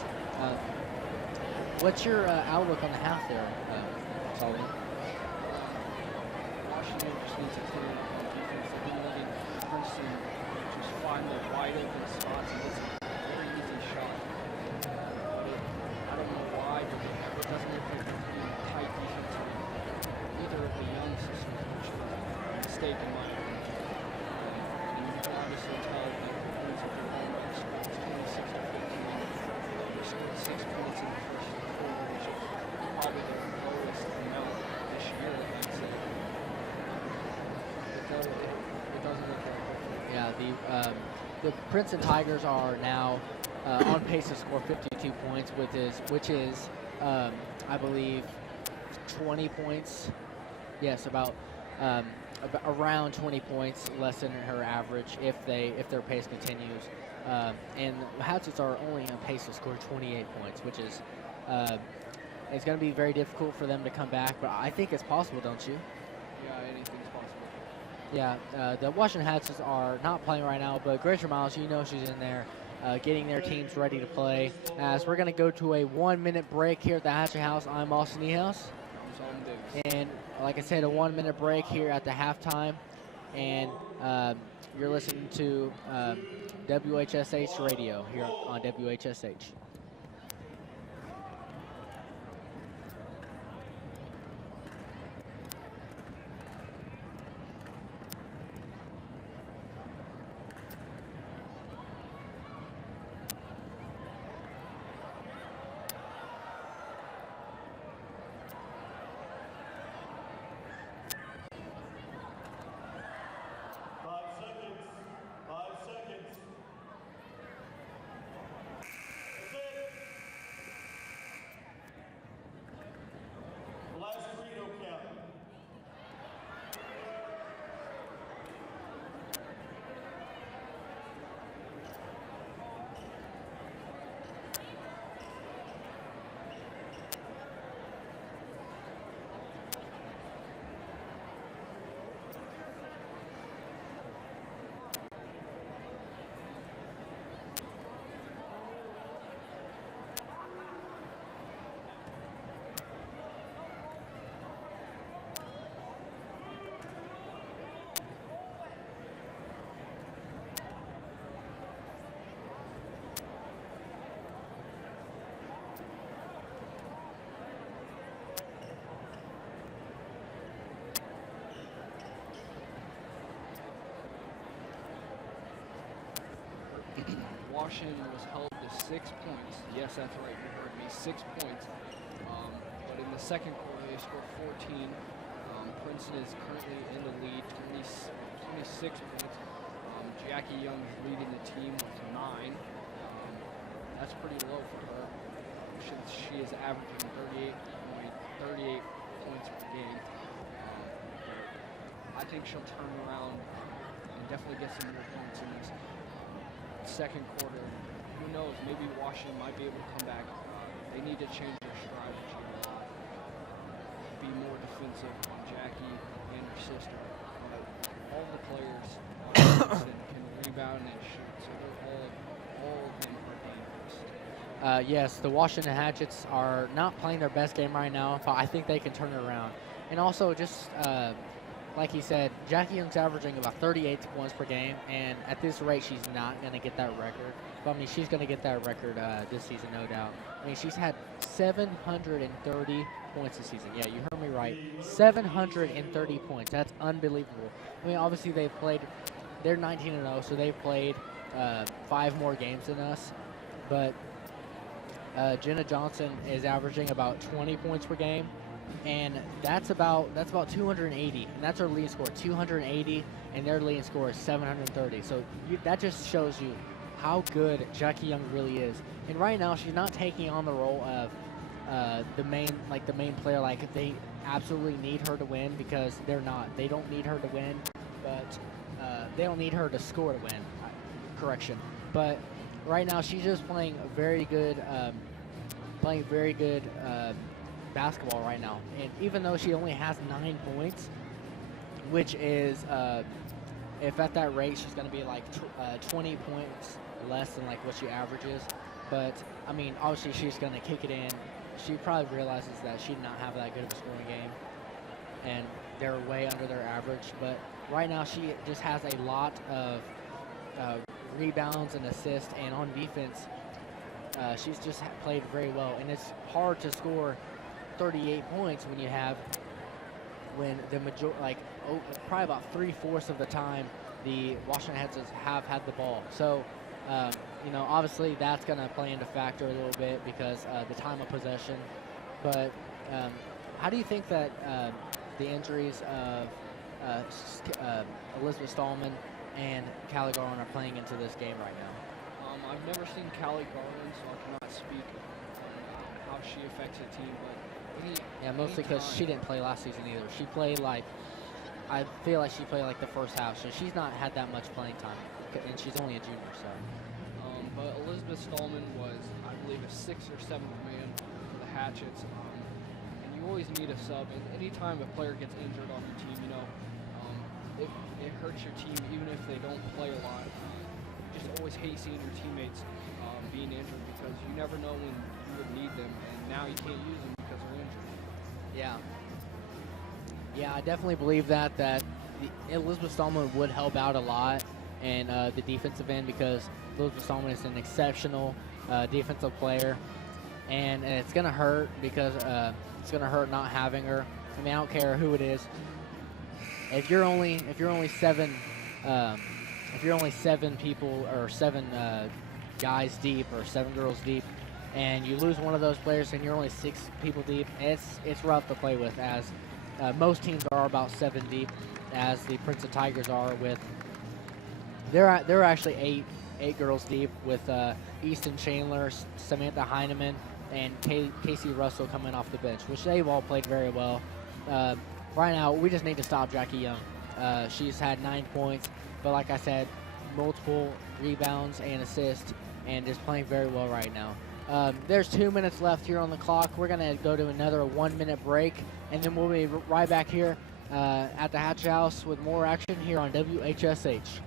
What's your outlook on the half there, Solomon? Washington just needs to clean up on defense. They've been letting Princeton just find the wide open spots and get some very easy shot. I don't know why, but it doesn't look like they're being tight defense on either of the Young sisters, which is a mistake in my opinion. And you can obviously tell that Princeton did all right. It's 26-15. They scored 6 points in the first quarter, which is probably their lowest amount this year, I'd say. It doesn't look like it. Yeah, the Princeton Tigers are now on pace to score 52 points, which is I believe 20 points. Yes, about around 20 points less than her average if their pace continues. And the Hatchets are only on pace to score 28 points, which is it's going to be very difficult for them to come back. But I think it's possible, don't you? Yeah, anything's possible. Yeah, the Washington Hatchets are not playing right now, but Granger Miles, you know she's in there getting their teams ready to play. As we're going to go to a 1-minute break here at the Hatchet House. I'm Austin Niehaus. I'm Solomon Davis. And like I said, a 1-minute break here at the halftime. And you're listening to WHSH Radio here on WHSH. Washington was held to 6 points. Yes, that's right, you heard me, 6 points. But in the second quarter, they scored 14. Princeton is currently in the lead, 26 points. Jackie Young is leading the team with 9. That's pretty low for her. She is averaging 38 points per game. I think she'll turn around and definitely get some more points in this second quarter. Who knows? Maybe Washington might be able to come back. They need to change their strategy a lot. Be more defensive on Jackie and her sister. All the players on Princeton can rebound and shoot, so they're all of them are dangerous. Yes, the Washington Hatchets are not playing their best game right now, but I think they can turn it around. And also, just like he said, Jackie Young's averaging about 38 points per game, and at this rate, she's not going to get that record. But, I mean, she's going to get that record this season, no doubt. I mean, she's had 730 points this season. Yeah, you heard me right. 730 points. That's unbelievable. I mean, obviously, they're 19-0, so they've played 5 more games than us. But Jenna Johnson is averaging about 20 points per game, and that's about 280, and that's our leading score, 280, and their leading score is 730. So that just shows you how good Jackie Young really is. And right now, she's not taking on the role of the main player. Like, they absolutely need her to win, because they're not. They don't need her to win, but they don't need her to score to win. Correction. But right now, she's just playing very good basketball right now. And even though she only has 9 points, which is, if at that rate, she's going to be like 20 points less than like what she averages. But I mean, obviously she's going to kick it in. She probably realizes that she did not have that good of a scoring game, and they're way under their average. But right now, she just has a lot of rebounds and assists, and on defense, she's just played very well. And it's hard to score 38 points when the majority, probably about 3/4 of the time, the Washington Hatchets have had the ball. So, obviously that's going to play into factor a little bit, because the time of possession. But how do you think that the injuries of Elizabeth Stallman and Callie Garland are playing into this game right now? I've never seen Callie Garland, so I cannot speak on how she affects the team. But mostly because she didn't play last season either. She played I feel like she played the first half, so she's not had that much playing time, and she's only a junior. So, but Elizabeth Stallman was, I believe, a 6th or 7th man for the Hatchets. And you always need a sub. And anytime a player gets injured on your team, it hurts your team even if they don't play a lot. You just always hate seeing your teammates being injured, because you never know when you would need them, and now you can't use them because they're injured. Yeah, I definitely believe that Elizabeth Stallman would help out a lot in the defensive end, because Elizabeth Stallman is an exceptional defensive player, and it's gonna hurt, because it's gonna hurt not having her. I mean, I don't care who it is. If you're only 7 people, or 7 guys deep, or 7 girls deep, and you lose one of those players and you're only 6 people deep, it's rough to play with, as most teams are about 7 deep, as the Princeton Tigers are with. They're actually 8 girls deep, with Easton Chandler, Samantha Heineman, and Casey Russell coming off the bench, which they've all played very well. Right now, we just need to stop Jackie Young. She's had 9 points, but like I said, multiple rebounds and assists, and is playing very well right now. There's 2 minutes left here on the clock. We're going to go to another 1-minute break, and then we'll be right back here at the Hatchet House with more action here on WHSH.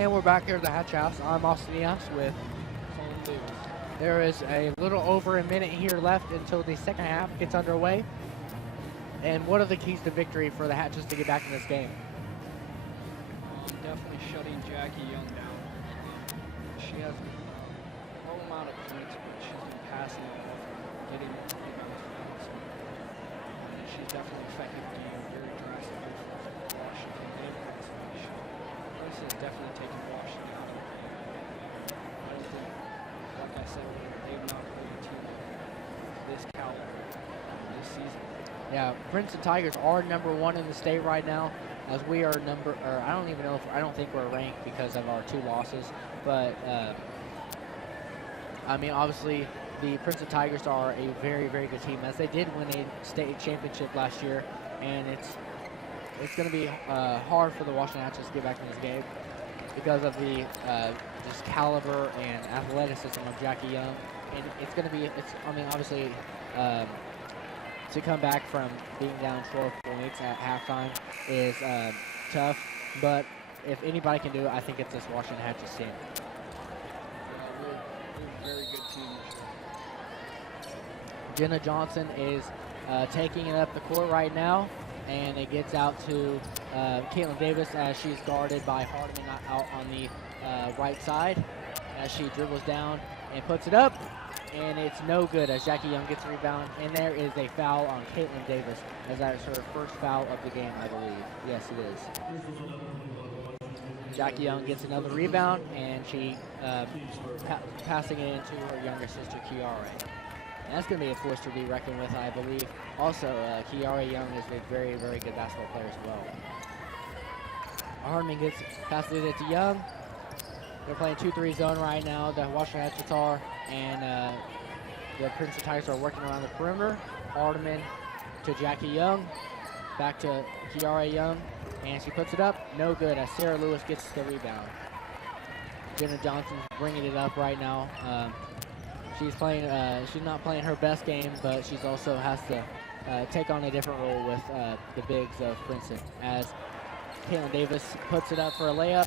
And we're back here at the Hatch House. I'm Austin Eos with Colin Davis. There is a little over a minute here left until the second half gets underway. And what are the keys to victory for the Hatchets to get back in this game? Definitely shutting Jackie Young down. She has a low amount of points, but she's been passing it off and getting rebounds fast. She's definitely affected the game very drastically for Washington and Princeton. Princeton is definitely taking Washington out. I don't think, like I said, they have not played a team of this caliber this season. Yeah, Princeton Tigers are number 1 in the state right now, as we are I don't think we're ranked because of our 2 losses. But, I mean, obviously, the Princeton Tigers are a very, very good team, as they did win a state championship last year. And it's going to be hard for the Washington Hatchets to get back in this game because of the just caliber and athleticism of Jackie Young. And it's going to be, obviously, to come back from being down 12 points at halftime is tough, but if anybody can do it, I think it's this Washington Hatchets team. We're a very good team this year. Jenna Johnson is taking it up the court right now, and it gets out to Caitlin Davis as she's guarded by Hardeman out on the right side as she dribbles down and puts it up. And it's no good as Jackie Young gets a rebound. And there is a foul on Caitlin Davis, as that's her first foul of the game, I believe. Yes, it is. Jackie Young gets another rebound, and she passing it into her younger sister, Kiara. And that's going to be a force to be reckoned with, I believe. Also, Kiara Young is a very, very good basketball player as well. Hardeman passes it to Young. They're playing 2-3 zone right now. The Washington Hatchets are, and the Princeton Tigers are working around the perimeter. Hardeman to Jackie Young, back to Kiara Young, and she puts it up. No good as Sarah Lewis gets the rebound. Jenna Johnson's bringing it up right now. She's playing. She's not playing her best game, but she's also has to take on a different role with the bigs of Princeton. As Caitlin Davis puts it up for a layup.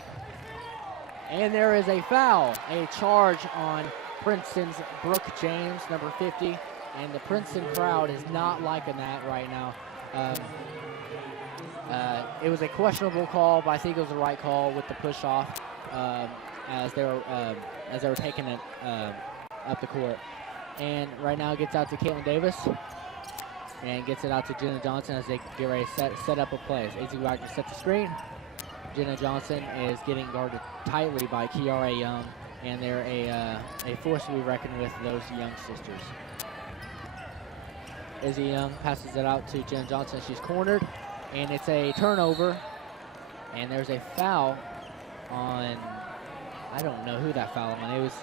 And there is a foul, a charge on Princeton's Brooke James, number 50. And the Princeton crowd is not liking that right now. It was a questionable call, but I think it was the right call with the push off as they were taking it up the court. And right now it gets out to Caitlin Davis and gets it out to Jenna Johnson as they get ready to set up a play. As AZ Wagner sets the screen. Jenna Johnson is getting guarded tightly by Kiara Young, and they're a force to be reckoned with, those Young sisters. Izzy Young passes it out to Jenna Johnson. She's cornered, and it's a turnover, and there's a foul on, I don't know who that foul on. It was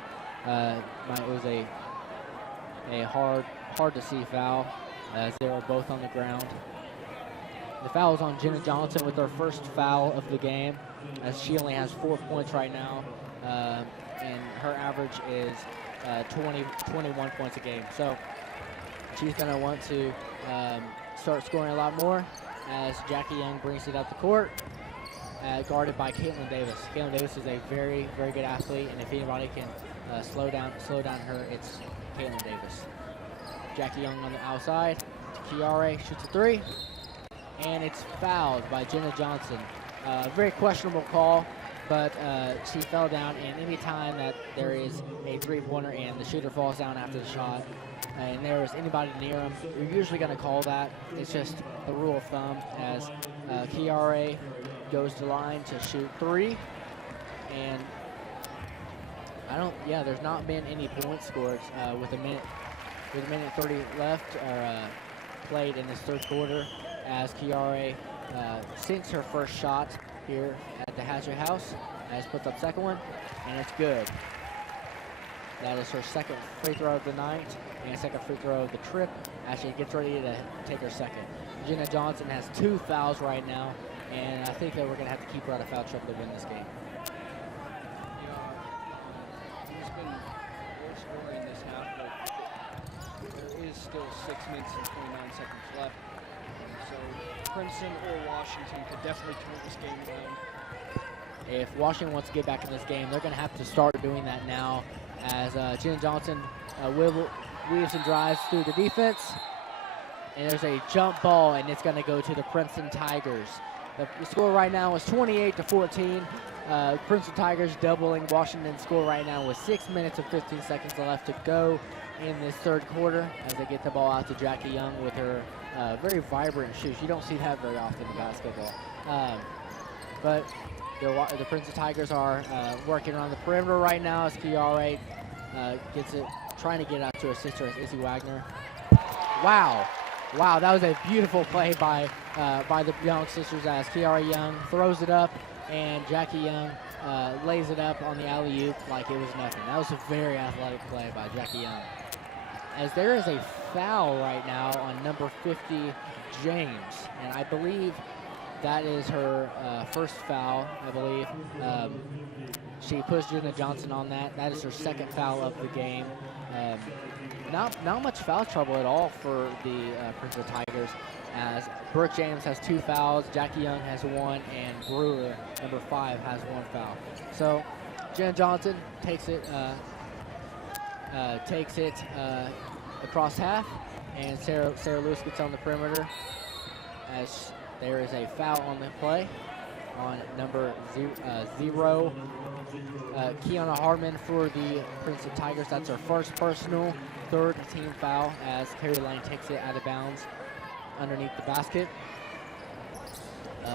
a hard to see foul as they were both on the ground. The foul is on Jenna Johnson with her first foul of the game, as she only has 4 points right now, and her average is 21 points a game. So she's going to want to start scoring a lot more as Jackie Young brings it up the court, guarded by Caitlin Davis. Caitlin Davis is a very, very good athlete, and if anybody can slow down her, it's Caitlin Davis. Jackie Young on the outside to Kiara, shoots a 3. And it's fouled by Jenna Johnson. Very questionable call, but she fell down, and any time that there is a three-pointer and the shooter falls down after the shot, and there is anybody near him, you're usually going to call that. It's just the rule of thumb, as Kiara goes to line to shoot 3, and there's not been any points scored with a minute 30 left or played in this third quarter, as Kiara sinks her first shot here at the Hatchet House, as puts up second one, and it's good. That is her second free throw of the night and second free throw of the trip as she gets ready to take her second. Jenna Johnson has 2 fouls right now, and I think that we're going to have to keep her out of foul trouble to win this game. It's been low scoring this half, but there is still 6 minutes and 29 seconds left. So Princeton or Washington could definitely turn this game around. if Washington wants to get back in this game, they're going to have to start doing that now as Jen Johnson weaves and drives through the defense. And there's a jump ball, and it's going to go to the Princeton Tigers. The score right now is 28-14. Princeton Tigers doubling Washington's score right now with 6 minutes and 15 seconds left to go in this third quarter as they get the ball out to Jackie Young with her very vibrant shoes. You don't see that very often in basketball. But the Princeton Tigers are working around the perimeter right now as Kiara gets it, trying to get out to her sister as Izzy Wagner. Wow, that was a beautiful play by the Young sisters as Kiara Young throws it up and Jackie Young lays it up on the alley-oop like it was nothing. That was a very athletic play by Jackie Young. As there is a foul right now on number 50, James, and I believe that is her first foul, I believe. She pushed Jenna Johnson on that. That is her second foul of the game. Not much foul trouble at all for the Princeton Tigers, as Brooke James has 2 fouls, Jackie Young has 1, and Brewer, number 5, has 1 foul. So Jenna Johnson takes it across half, and Sarah Lewis gets on the perimeter as there is a foul on the play on number 0. Kiana Harmon for the Princeton Tigers. That's her first personal, 3rd team foul as Carrie Lane takes it out of bounds underneath the basket.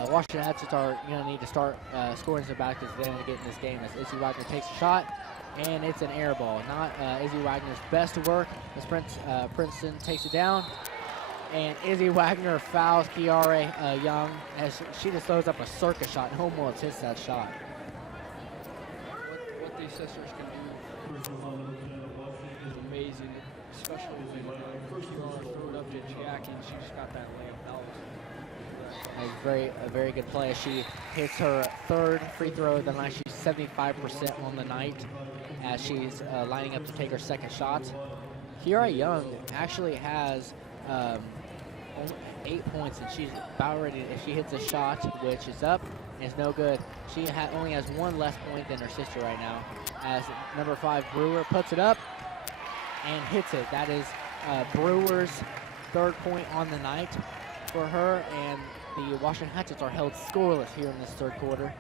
Washington Hatchets are going to need to start scoring some baskets if they want to get in this game as Izzy Wagner takes a shot, and it's an air ball. Not Izzy Wagner's best work as Princeton takes it down. And Izzy Wagner fouls Kiara Young as she just throws up a circus shot and almost hits that shot. What these sisters can do is amazing, especially when Kiara threw it up to Jackie and she just got that layup. That was a very good play. She hits her 3rd free throw of the night. She's 75% on the night as she's lining up to take her 2nd shot. Kiara Young actually has 8 points, and she's about ready. If she hits a shot, which is up, and it's no good, she only has 1 less point than her sister right now. As number 5 Brewer puts it up and hits it. That is Brewer's 3rd point on the night for her, and the Washington Hatchets are held scoreless here in this 3rd quarter.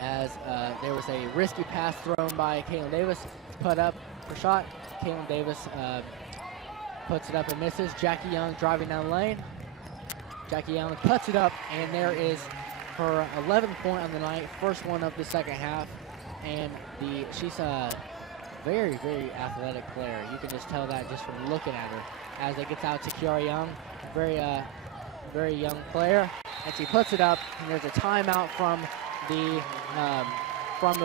As there was a risky pass thrown by Kaylin Davis, put up her shot. Kaylin Davis puts it up and misses. Jackie Young driving down the lane. Jackie Young puts it up, and there is her 11th point on the night, first one of the 2nd half. And she's a very, very athletic player. You can just tell that just from looking at her. As it gets out to Kiara Young, very young player, and she puts it up. And there's a timeout from the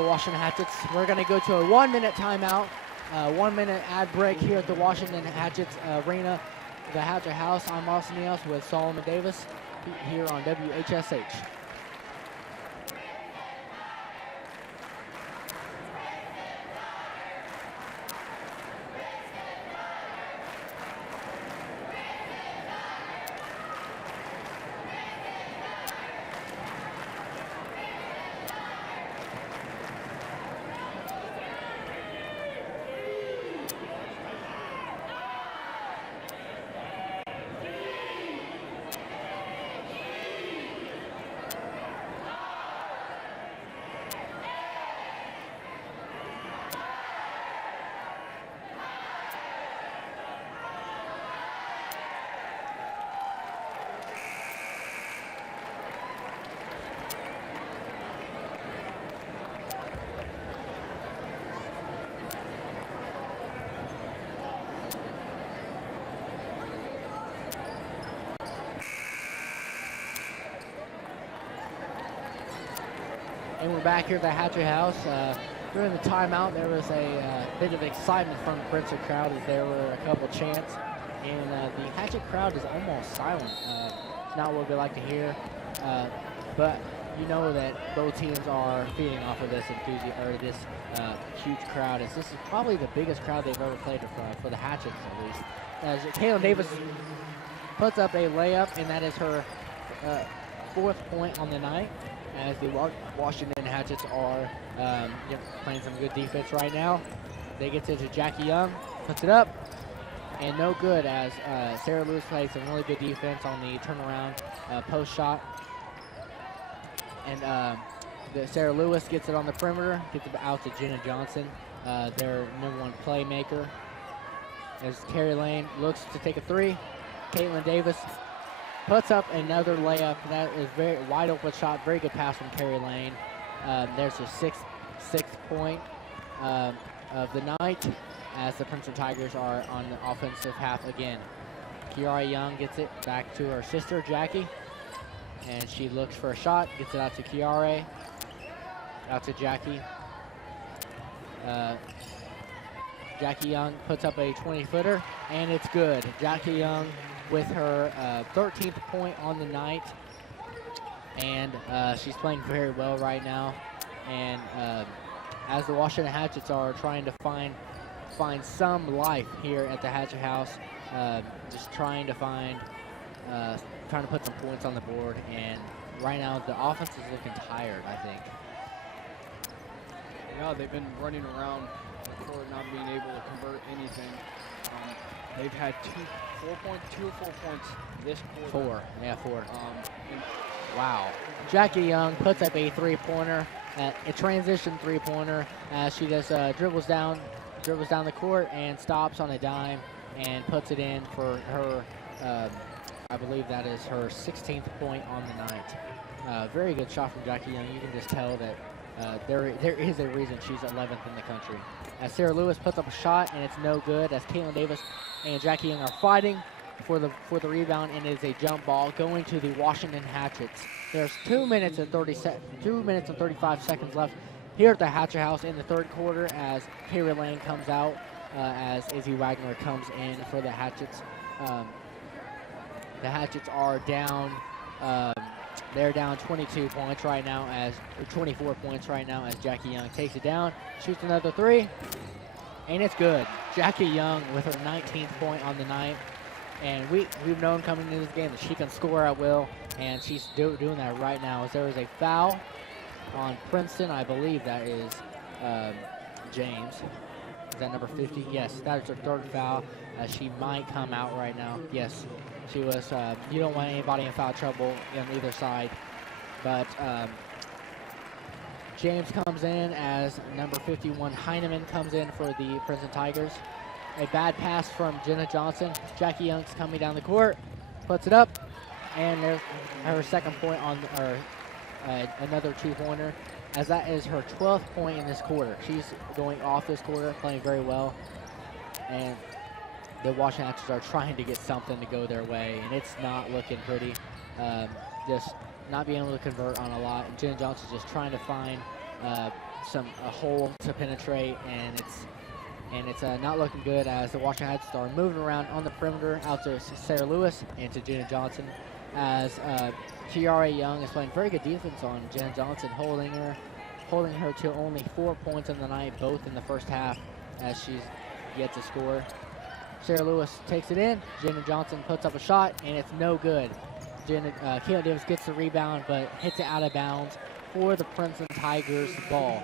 Washington Hatchets. We're going to go to a 1-minute timeout. 1-minute ad break here at the Washington Hatchets Arena, the Hatchet House. I'm Austin Neos with Solomon Davis here on WHSH. And we're back here at the Hatchet House. During the timeout, there was a bit of excitement from the Princeton crowd as there were a couple chants. And the Hatchet crowd is almost silent. It's not what we like to hear. But you know that both teams are feeding off of this enthusiasm, or this huge crowd. As this is probably the biggest crowd they've ever played for the Hatchets, at least. As Kaylin Davis puts up a layup, and that is her 4th point on the night. as the Washington Hatchets are playing some good defense right now. They get to Jackie Young, puts it up, and no good as Sarah Lewis plays some really good defense on the turnaround post shot. And Sarah Lewis gets it on the perimeter, gets it out to Jenna Johnson, their #1 playmaker. As Carrie Lane looks to take a three, Caitlin Davis puts up another layup. That is very wide open shot, very good pass from Carrie Lane. There's her sixth point of the night as the Princeton Tigers are on the offensive half again. Kiara Young gets it back to her sister, Jackie, and she looks for a shot, gets it out to Kiara, out to Jackie. Jackie Young puts up a 20-footer, and it's good. Jackie Young with her 13th point on the night, and she's playing very well right now. And as the Washington Hatchets are trying to find some life here at the Hatchet House, just trying to put some points on the board. And right now the offense is looking tired, I think. Yeah, they've been running around the court, not being able to convert anything. They've had 2 or 4 points this quarter. Four. Wow. Jackie Young puts up a three-pointer, a transition three-pointer, as she just dribbles down the court and stops on a dime and puts it in for her. I believe that is her 16th point on the night. Very good shot from Jackie Young. You can just tell that there is a reason she's 11th in the country. As Sarah Lewis puts up a shot, and it's no good, as Caitlin Davis and Jackie Young are fighting for the rebound, and it is a jump ball going to the Washington Hatchets. There's 2 minutes and 35 seconds left here at the Hatchet House in the third quarter as Kayra Lane comes out, as Izzy Wagner comes in for the Hatchets. The Hatchets are down. They're down 22 points right now, or 24 points right now, as Jackie Young takes it down, shoots another three, and it's good. Jackie Young with her 19th point on the night, and we've known coming into this game that she can score at will, and she's doing that right now. As there is a foul on Princeton, I believe that is James. Is that number 50? Yes, that is her third foul. She might come out right now. Yes. She was, you don't want anybody in foul trouble on either side. But James comes in as number 51, Heineman, comes in for the Princeton Tigers. A bad pass from Jenna Johnson. Jackie Young's coming down the court, puts it up, and there's her second point on another two-pointer, as that is her 12th point in this quarter. She's going off this quarter, playing very well. And the Washington Hatchets are trying to get something to go their way, and it's not looking pretty. Just not being able to convert on a lot. Jenna Johnson's just trying to find a hole to penetrate, and it's not looking good, as the Washington Hatchets are moving around on the perimeter out to Sarah Lewis and to Jenna Johnson, as Kiara Young is playing very good defense on Jenna Johnson, holding her to only 4 points in the night, both in the first half, as she gets a score. Sarah Lewis takes it in. Jenna Johnson puts up a shot, and it's no good. Caitlin Davis gets the rebound, but hits it out of bounds for the Princeton Tigers ball.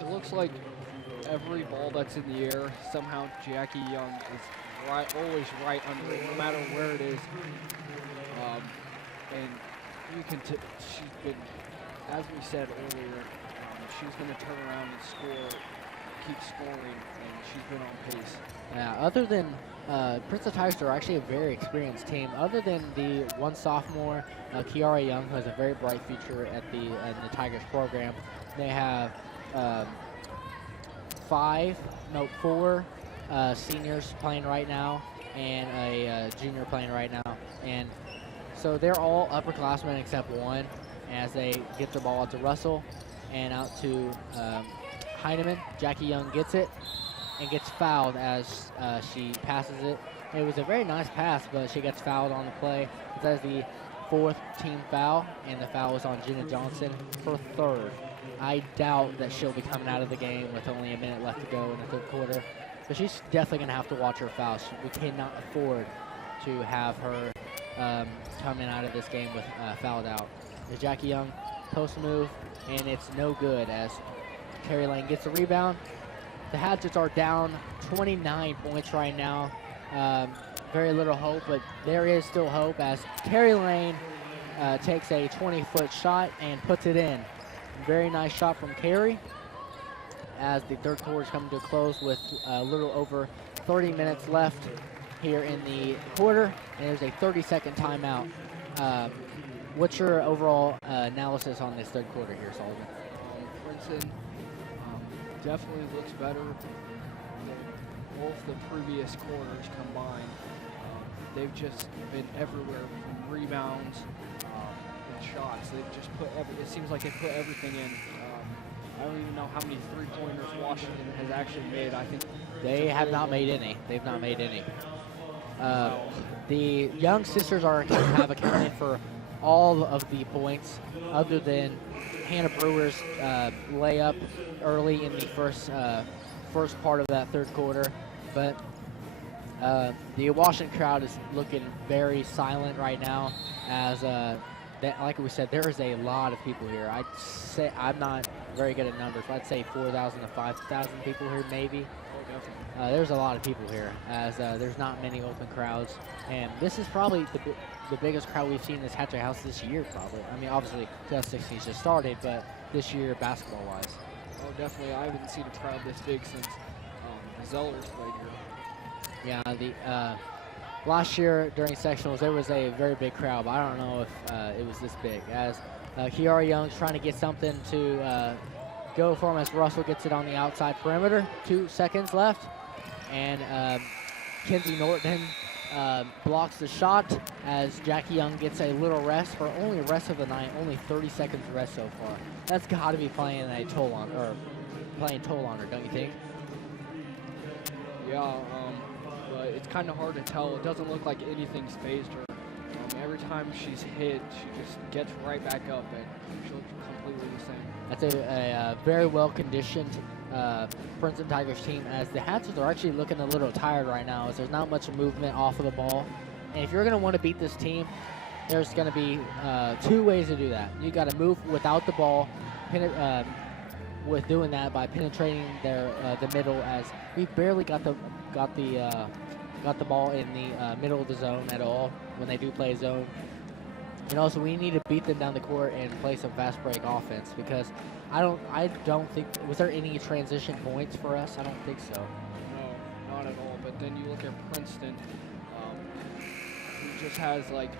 It looks like every ball that's in the air, somehow Jackie Young is always right under it, no matter where it is. And you can she's been, as we said earlier, she's going to turn around and score, keep scoring, and she's been on pace. Yeah, other than Princeton Tigers are actually a very experienced team. Other than the one sophomore, Kiara Young, who has a very bright future in the Tigers program, they have 4 seniors playing right now and a junior playing right now. And so they're all upperclassmen except one, as they get the ball out to Russell and out to Heineman. Jackie Young gets it and gets fouled as she passes it. It was a very nice pass, but she gets fouled on the play. That is the 4th team foul, and the foul was on Jenna Johnson for 3rd. I doubt that she'll be coming out of the game with only a minute left to go in the third quarter, but she's definitely going to have to watch her fouls. We cannot afford to have her coming out of this game with fouled out. As Jackie Young post move, and it's no good as Carrie Lane gets the rebound. The Hatchets are down 29 points right now. Very little hope, but there is still hope as Carrie Lane takes a 20-foot shot and puts it in. Very nice shot from Carrie as the third quarter is coming to a close with a little over 30 minutes left here in the quarter, and there's a 30-second timeout. What's your overall analysis on this third quarter here, Sullivan? Princeton definitely looks better than both the previous quarters combined. They've just been everywhere from rebounds and shots. They've just it seems like they put everything in. I don't even know how many three-pointers Washington has actually made. I think they have not made any. They've not made any. The Young sisters have accounted for all of the points other than Hannah Brewer's layup early in the first part of that third quarter. But the Washington crowd is looking very silent right now as like we said, there is a lot of people here. I'd say I'm not very good at numbers, but I'd say 4,000 to 5,000 people here maybe. There's a lot of people here as there's not many open crowds, and this is probably the biggest crowd we've seen in this Hatchet House this year probably. I mean, obviously 2016 just started, but this year basketball-wise. Oh, definitely. I haven't seen a crowd this big since the Zellers played here. Yeah, last year during sectionals there was a very big crowd, but I don't know if it was this big as Kiara Young's trying to get something to go for him as Russell gets it on the outside perimeter. 2 seconds left, and Kenzie Norton blocks the shot as Jackie Young gets a little rest for only rest of the night, only 30 seconds rest so far. That's got to be playing toll on her, don't you think? Yeah, but it's kind of hard to tell. It doesn't look like anything's phased her. Every time she's hit, she just gets right back up, and she looks completely the same. That's a very well-conditioned Princeton Tigers team as the Hatchets are actually looking a little tired right now as there's not much movement off of the ball. And if you're going to want to beat this team, there's going to be 2 ways to do that. You got to move without the ball, with doing that by penetrating the middle as we barely got the ball in the middle of the zone at all when they do play zone. And also we need to beat them down the court and play some fast break offense because I don't think, was there any transition points for us? I don't think so. No, not at all. But then you look at Princeton, who just has like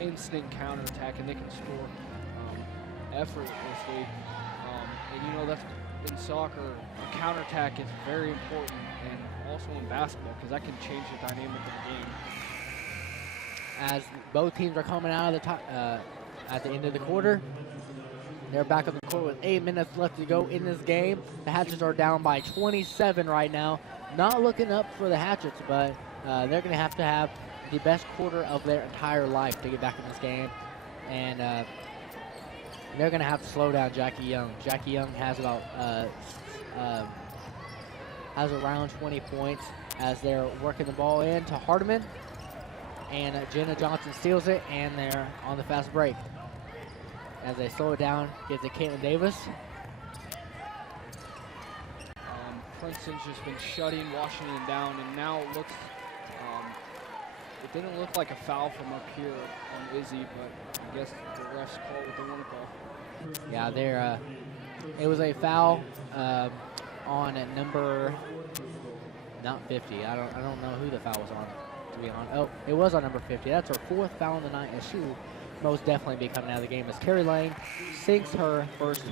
instant counterattack and they can score effortlessly. And you know that's in soccer, a counterattack is very important, and also in basketball because that can change the dynamic of the game. As both teams are coming out of at the end of the quarter, they're back on the court with 8 minutes left to go in this game. The Hatchets are down by 27 right now. Not looking up for the Hatchets, but they're going to have the best quarter of their entire life to get back in this game, and they're going to have to slow down Jackie Young. Jackie Young has around 20 points as they're working the ball in to Hardiman. And Jenna Johnson steals it, and they're on the fast break. As they slow it down, gives it Caitlin Davis. Princeton's just been shutting Washington down, and now it looks, it didn't look like a foul from up here on Izzy, but I guess the refs call what they want to call. Yeah, it was a foul on number, not 50. I don't know who the foul was on. To be honest. Oh, it was on number 50. That's her 4th foul in the night, and she will most definitely be coming out of the game as Carrie Lane sinks her first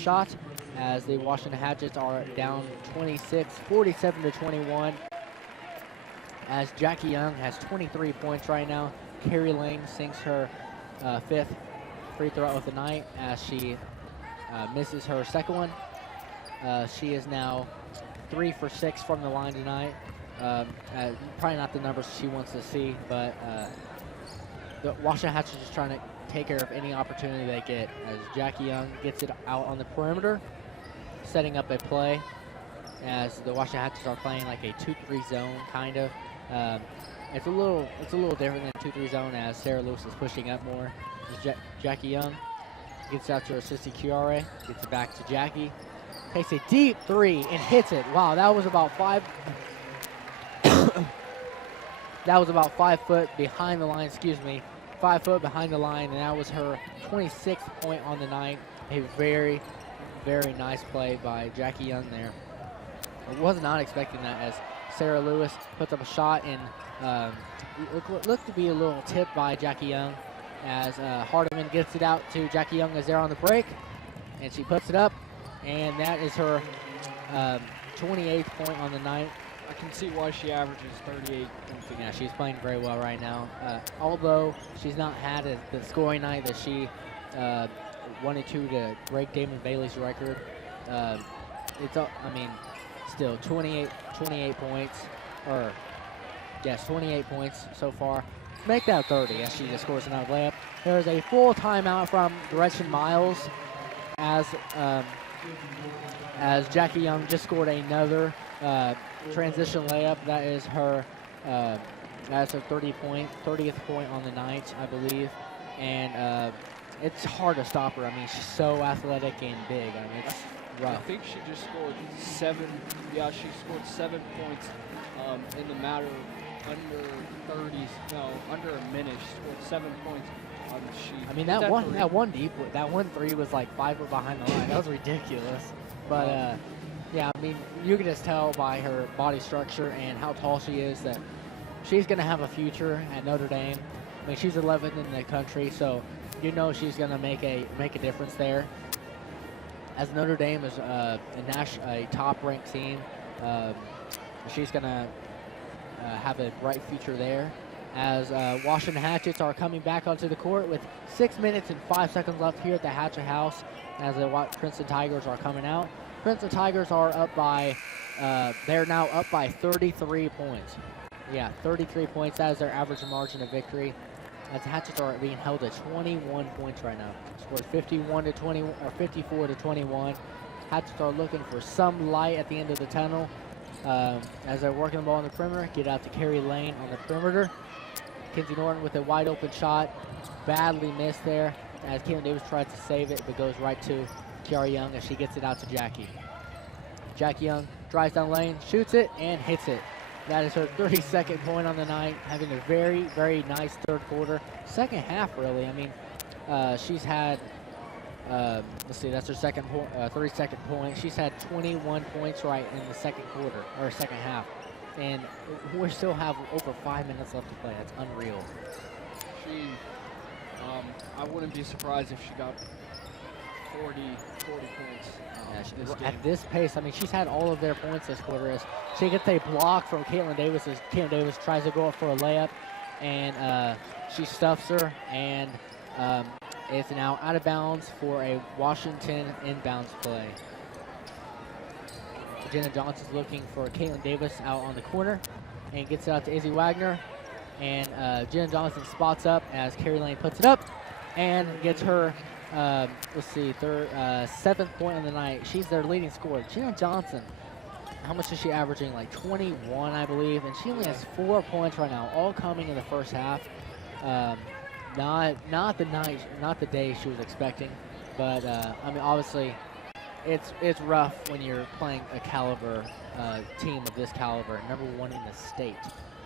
shot as the Washington Hatchets are down 47 to 21. As Jackie Young has 23 points right now, Carrie Lane sinks her 5th free throw of the night as she misses her second one. She is now 3 for 6 from the line tonight. Probably not the numbers she wants to see, but the Washington Hatchets just trying to take care of any opportunity they get as Jackie Young gets it out on the perimeter, setting up a play as the Washington Hatchets are playing like a 2-3 zone kind of. It's a little different than 2-3 zone as Sarah Lewis is pushing up more. Jackie Young gets out to her sister Kiara, gets it back to Jackie. Takes a deep three and hits it. Wow, that was about 5 that was about 5 foot behind the line, 5 foot behind the line, and that was her 26th point on the night. A very, very nice play by Jackie Young there. I was not expecting that, as Sarah Lewis puts up a shot, and looked to be a little tip by Jackie Young, as Hardiman gets it out to Jackie Young as they're on the break, and she puts it up, and that is her 28th point on the night. I can see why she averages 38. Yeah, she's playing very well right now. Although she's not had the scoring night that she wanted to break Damon Bailey's record. Still 28 points, or yes, 28 points so far. Make that 30 as she just scores another layup. There is a full timeout from Gretchen Miles, as Jackie Young just scored another transition layup. That is her 30th point on the night, I believe, and it's hard to stop her. I mean, she's so athletic and big. I mean, it's rough. I think she just scored 7. Yeah, she scored 7 points in the matter of under a minute. She scored 7 points. That one three was like 5 foot behind the line. That was ridiculous. But yeah, I mean, you can just tell by her body structure and how tall she is that she's going to have a future at Notre Dame. I mean, she's 11th in the country, so you know she's going to make a difference there. As Notre Dame is a top-ranked team, she's going to have a bright future there. As Washington Hatchets are coming back onto the court with 6 minutes and 5 seconds left here at the Hatchet House, as the Princeton Tigers are coming out. Princeton Tigers are up by, they're now up by 33 points. Yeah, 33 points. That is their average margin of victory. As the Hatchets are being held at 21 points right now. Scored 51 to 20 or 54 to 21. Hatchets are looking for some light at the end of the tunnel. As they're working the ball on the perimeter, get out to Carrie Lane on the perimeter. Kenzie Norton with a wide open shot, badly missed there, as Caitlin Davis tries to save it, but goes right to Kiara Young as she gets it out to Jackie. Jackie Young drives down lane, shoots it, and hits it. That is her 32nd point on the night, having a very, very nice third quarter. Second half, really. I mean, she's had, let's see, that's her 32nd point. She's had 21 points right in the second quarter, or second half. And we still have over 5 minutes left to play. That's unreal. I wouldn't be surprised if she got 40 points. At this pace, I mean, she's had all of their points this quarter. As she gets a block from Caitlin Davis as Caitlin Davis tries to go up for a layup, and she stuffs her, and it's now out of bounds for a Washington inbounds play. Jenna Johnson's looking for Caitlin Davis out on the corner and gets it out to Izzy Wagner. And Jenna Johnson spots up as Carrie Lane puts it up and gets her, 7th point of the night. She's their leading scorer. Jenna Johnson, how much is she averaging? Like 21, I believe. And she only has 4 points right now, all coming in the first half. Not the day she was expecting. But, I mean, obviously, it's rough when you're playing a team of this caliber, number 1 in the state.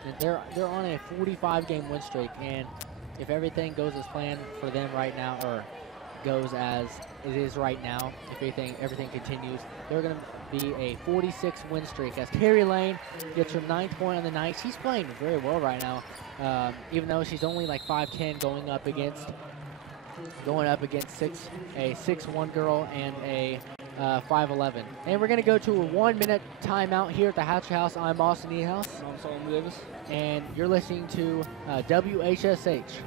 And they're on a 45-game win streak, and if everything goes as planned for them right now, or goes as it is right now, if everything continues, they're going to be a 46 win streak. As Carrie Lane gets her 9th point on the night, she's playing very well right now, even though she's only like 5'10", going up against a 6'1" girl and a 5'11". And we're going to go to a 1-minute timeout here at the Hatchet House. I'm Austin Niehaus. I'm Solomon Davis. And you're listening to WHSH.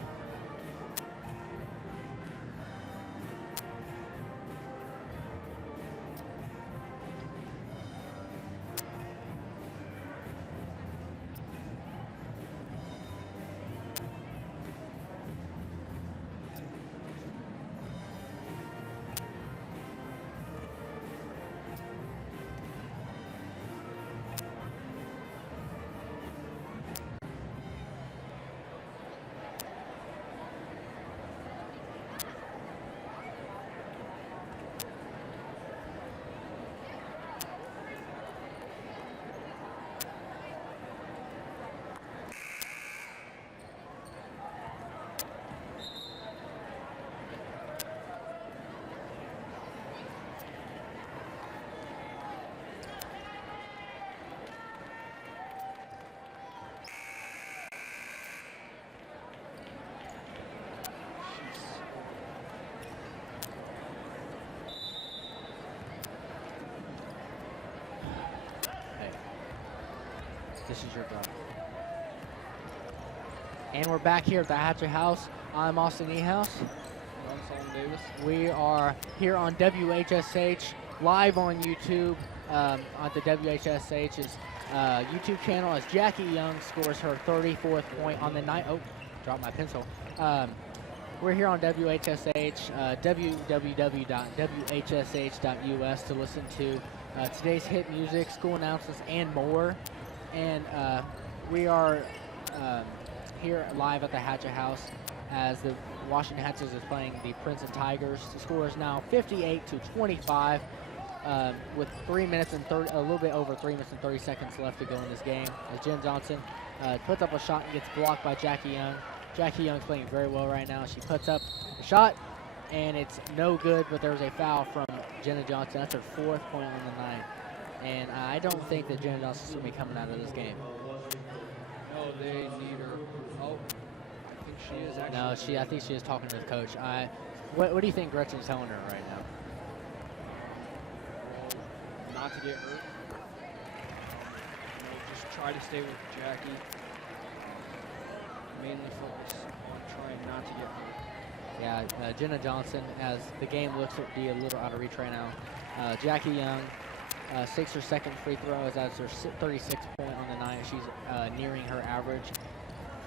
this is your job. And we're back here at the Hatchet House. I'm Austin Ehouse. I'm Solomon Davis. We are here on WHSH, live on YouTube, on the WHSH's YouTube channel as Jackie Young scores her 34th point on the night. Oh, dropped my pencil. We're here on WHSH, www.whsh.us to listen to today's hit music, school announcements, and more. And we are here live at the Hatchet House as the Washington Hatchets is playing the Princeton Tigers. The score is now 58-25 with 3 minutes and a little bit over 3 minutes and 30 seconds left to go in this game. As Jen Johnson puts up a shot and gets blocked by Jackie Young. Jackie Young's playing very well right now. She puts up a shot, and it's no good, but there's a foul from Jenna Johnson. That's her 4th point on the night. And I don't think that Jenna Johnson's going to be coming out of this game. No, they need her. Oh, I think she is actually. No, I think she is talking to the coach. What do you think Gretchen's telling her right now? Well, not to get hurt. Just try to stay with Jackie. Mainly focus on trying not to get hurt. Yeah, Jenna Johnson, as the game looks to be a little out of reach right now. Jackie Young, 6 her second free throw, as that's her 36th point on the night. She's nearing her average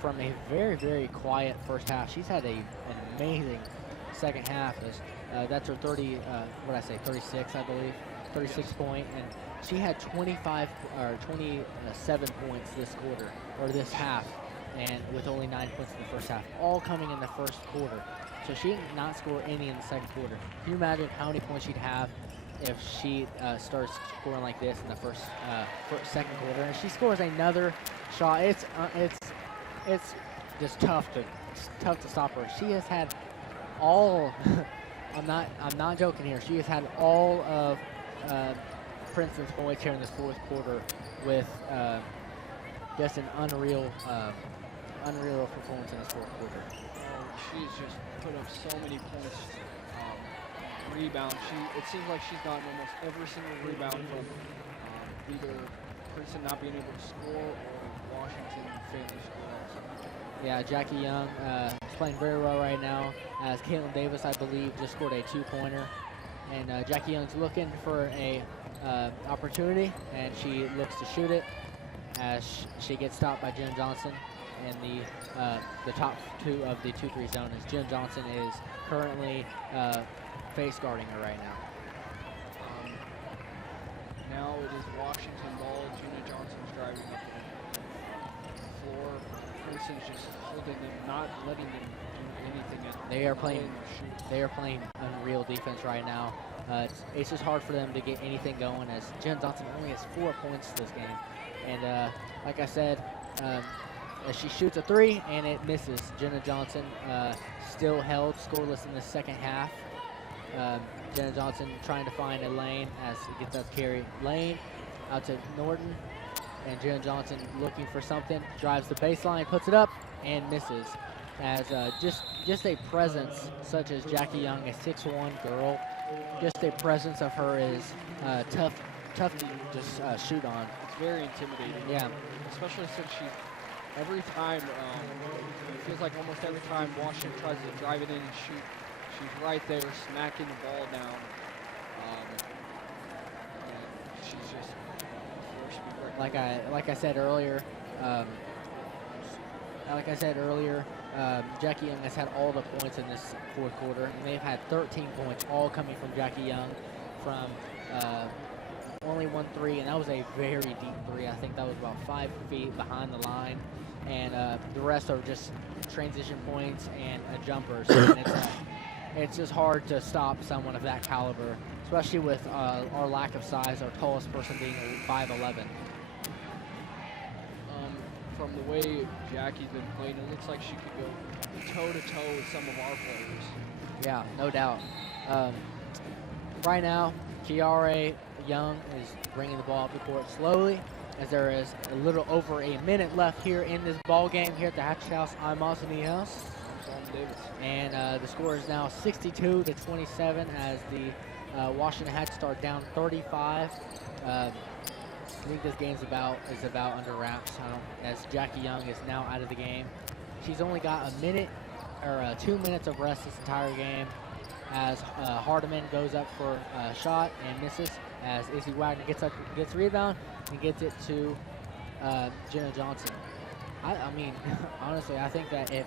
from a very, very quiet first half. She's had an amazing second half. That's her 36, I believe, 36 point, and she had 27 points this quarter, or this half, and with only 9 points in the first half, all coming in the first quarter. So she did not score any in the second quarter. Can you imagine how many points she'd have if she starts scoring like this in the second quarter? And she scores another shot. It's just tough to stop her. She has had all. I'm not joking here. She has had all of Princeton's points here in this fourth quarter with just an unreal performance in this fourth quarter. She's just put up so many points. Rebound. It seems like she's gotten almost every single rebound from either Princeton not being able to score or Washington failing to score also. Yeah, Jackie Young is playing very well right now, as Caitlin Davis, I believe, just scored a 2-pointer. And Jackie Young's looking for a opportunity, and she looks to shoot it as she gets stopped by Jen Johnson in the top 2 of the 2-3 zone, as Jen Johnson is currently face guarding her right now. Now it is Washington ball. Gina Johnson's driving up the floor. Princeton's just holding them, not letting them do anything. They are playing unreal defense right now. It's just hard for them to get anything going, as Jen Johnson only has 4 points this game. And like I said, she shoots a 3 and it misses. Jenna Johnson still held scoreless in the second half. Jenna Johnson trying to find a lane as it gets up carry. Lane out to Norton, and Jenna Johnson looking for something, drives the baseline, puts it up, and misses. As just a presence such as Jackie Young, a 6'1" girl, just a presence of her is tough to just shoot on. It's very intimidating. Yeah. Especially since every time, it feels like almost every time Washington tries to drive it in and shoot, she's right there smacking the ball down. She's just forced to be right. Like I said earlier, Jackie Young has had all the points in this fourth quarter, and they've had 13 points, all coming from Jackie Young, from only 1 3, and that was a very deep 3. I think that was about 5 feet behind the line, and the rest are just transition points and jumpers. And it's just hard to stop someone of that caliber, especially with our lack of size, our tallest person being 5'11". From the way Jackie's been playing, it looks like she could go toe-to-toe with some of our players. Yeah, no doubt. Right now, Kiara Young is bringing the ball up the court slowly, as there is a little over a minute left here in this ball game here at the Hatchet House. I'm Austin Ehouse. Davis. And the score is now 62-27 as the Washington Hatchets are down 35. I think this game's about under wraps as Jackie Young is now out of the game. She's only got 2 minutes of rest this entire game as Hardiman goes up for a shot and misses as Izzy Wagner gets rebound and gets it to Jenna Johnson. I mean, honestly, I think that if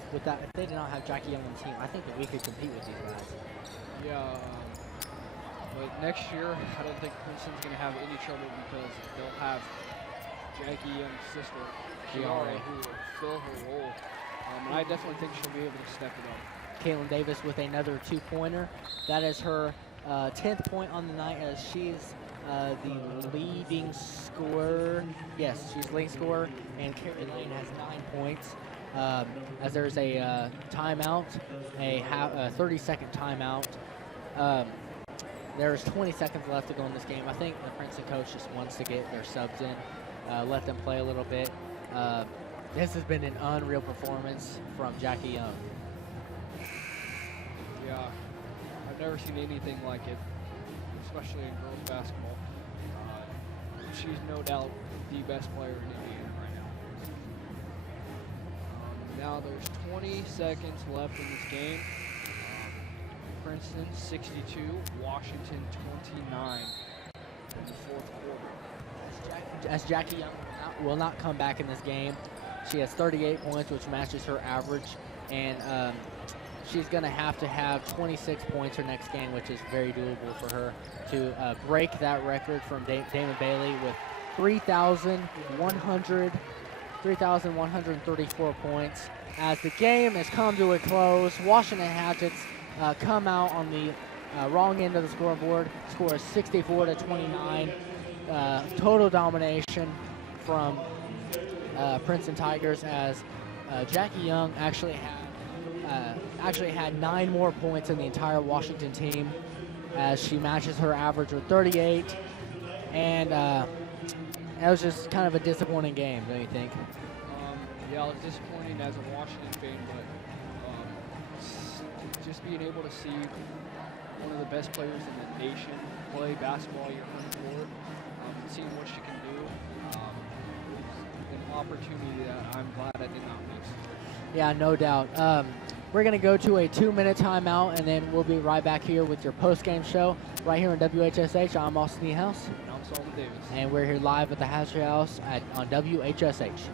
they did not have Jackie Young on the team, I think that we could compete with these guys. Yeah, but next year, I don't think Princeton's going to have any trouble because they'll have Jackie Young's sister, Kiara, who will fill her role. And I definitely think she'll be able to step it up. Caitlin Davis with another 2-pointer. That is her 10th point on the night as she's the leading scorer. Yes, she's leading scorer, and Carrie Lane has 9 points. As there's a timeout, a 30-second timeout. There's 20 seconds left to go in this game. I think the Princeton coach just wants to get their subs in, let them play a little bit. This has been an unreal performance from Jackie Young. Yeah, I've never seen anything like it, especially in girls basketball. She's no doubt the best player in Indiana right now. Now there's 20 seconds left in this game. Princeton 62, Washington 29 in the fourth quarter. As Jackie Young will not come back in this game. She has 38 points, which matches her average, and she's going to have 26 points her next game, which is very doable for her to break that record from Damon Bailey with 3,134 points. As the game has come to a close, Washington Hatchets come out on the wrong end of the scoreboard. Score is 64-29. Total domination from Princeton Tigers as Jackie Young actually had 9 more points than the entire Washington team as she matches her average of 38. And that was just kind of a disappointing game, don't you think? Yeah, it was disappointing as a Washington fan, but just being able to see one of the best players in the nation play basketball you're hunting for, and seeing what she can do, an opportunity that I'm glad I did not miss. Yeah, no doubt. We're going to go to a 2-minute timeout, and then we'll be right back here with your post-game show right here on WHSH. I'm Austin Niehaus. And I'm Solomon Davis. And we're here live at the Hatchet House on WHSH.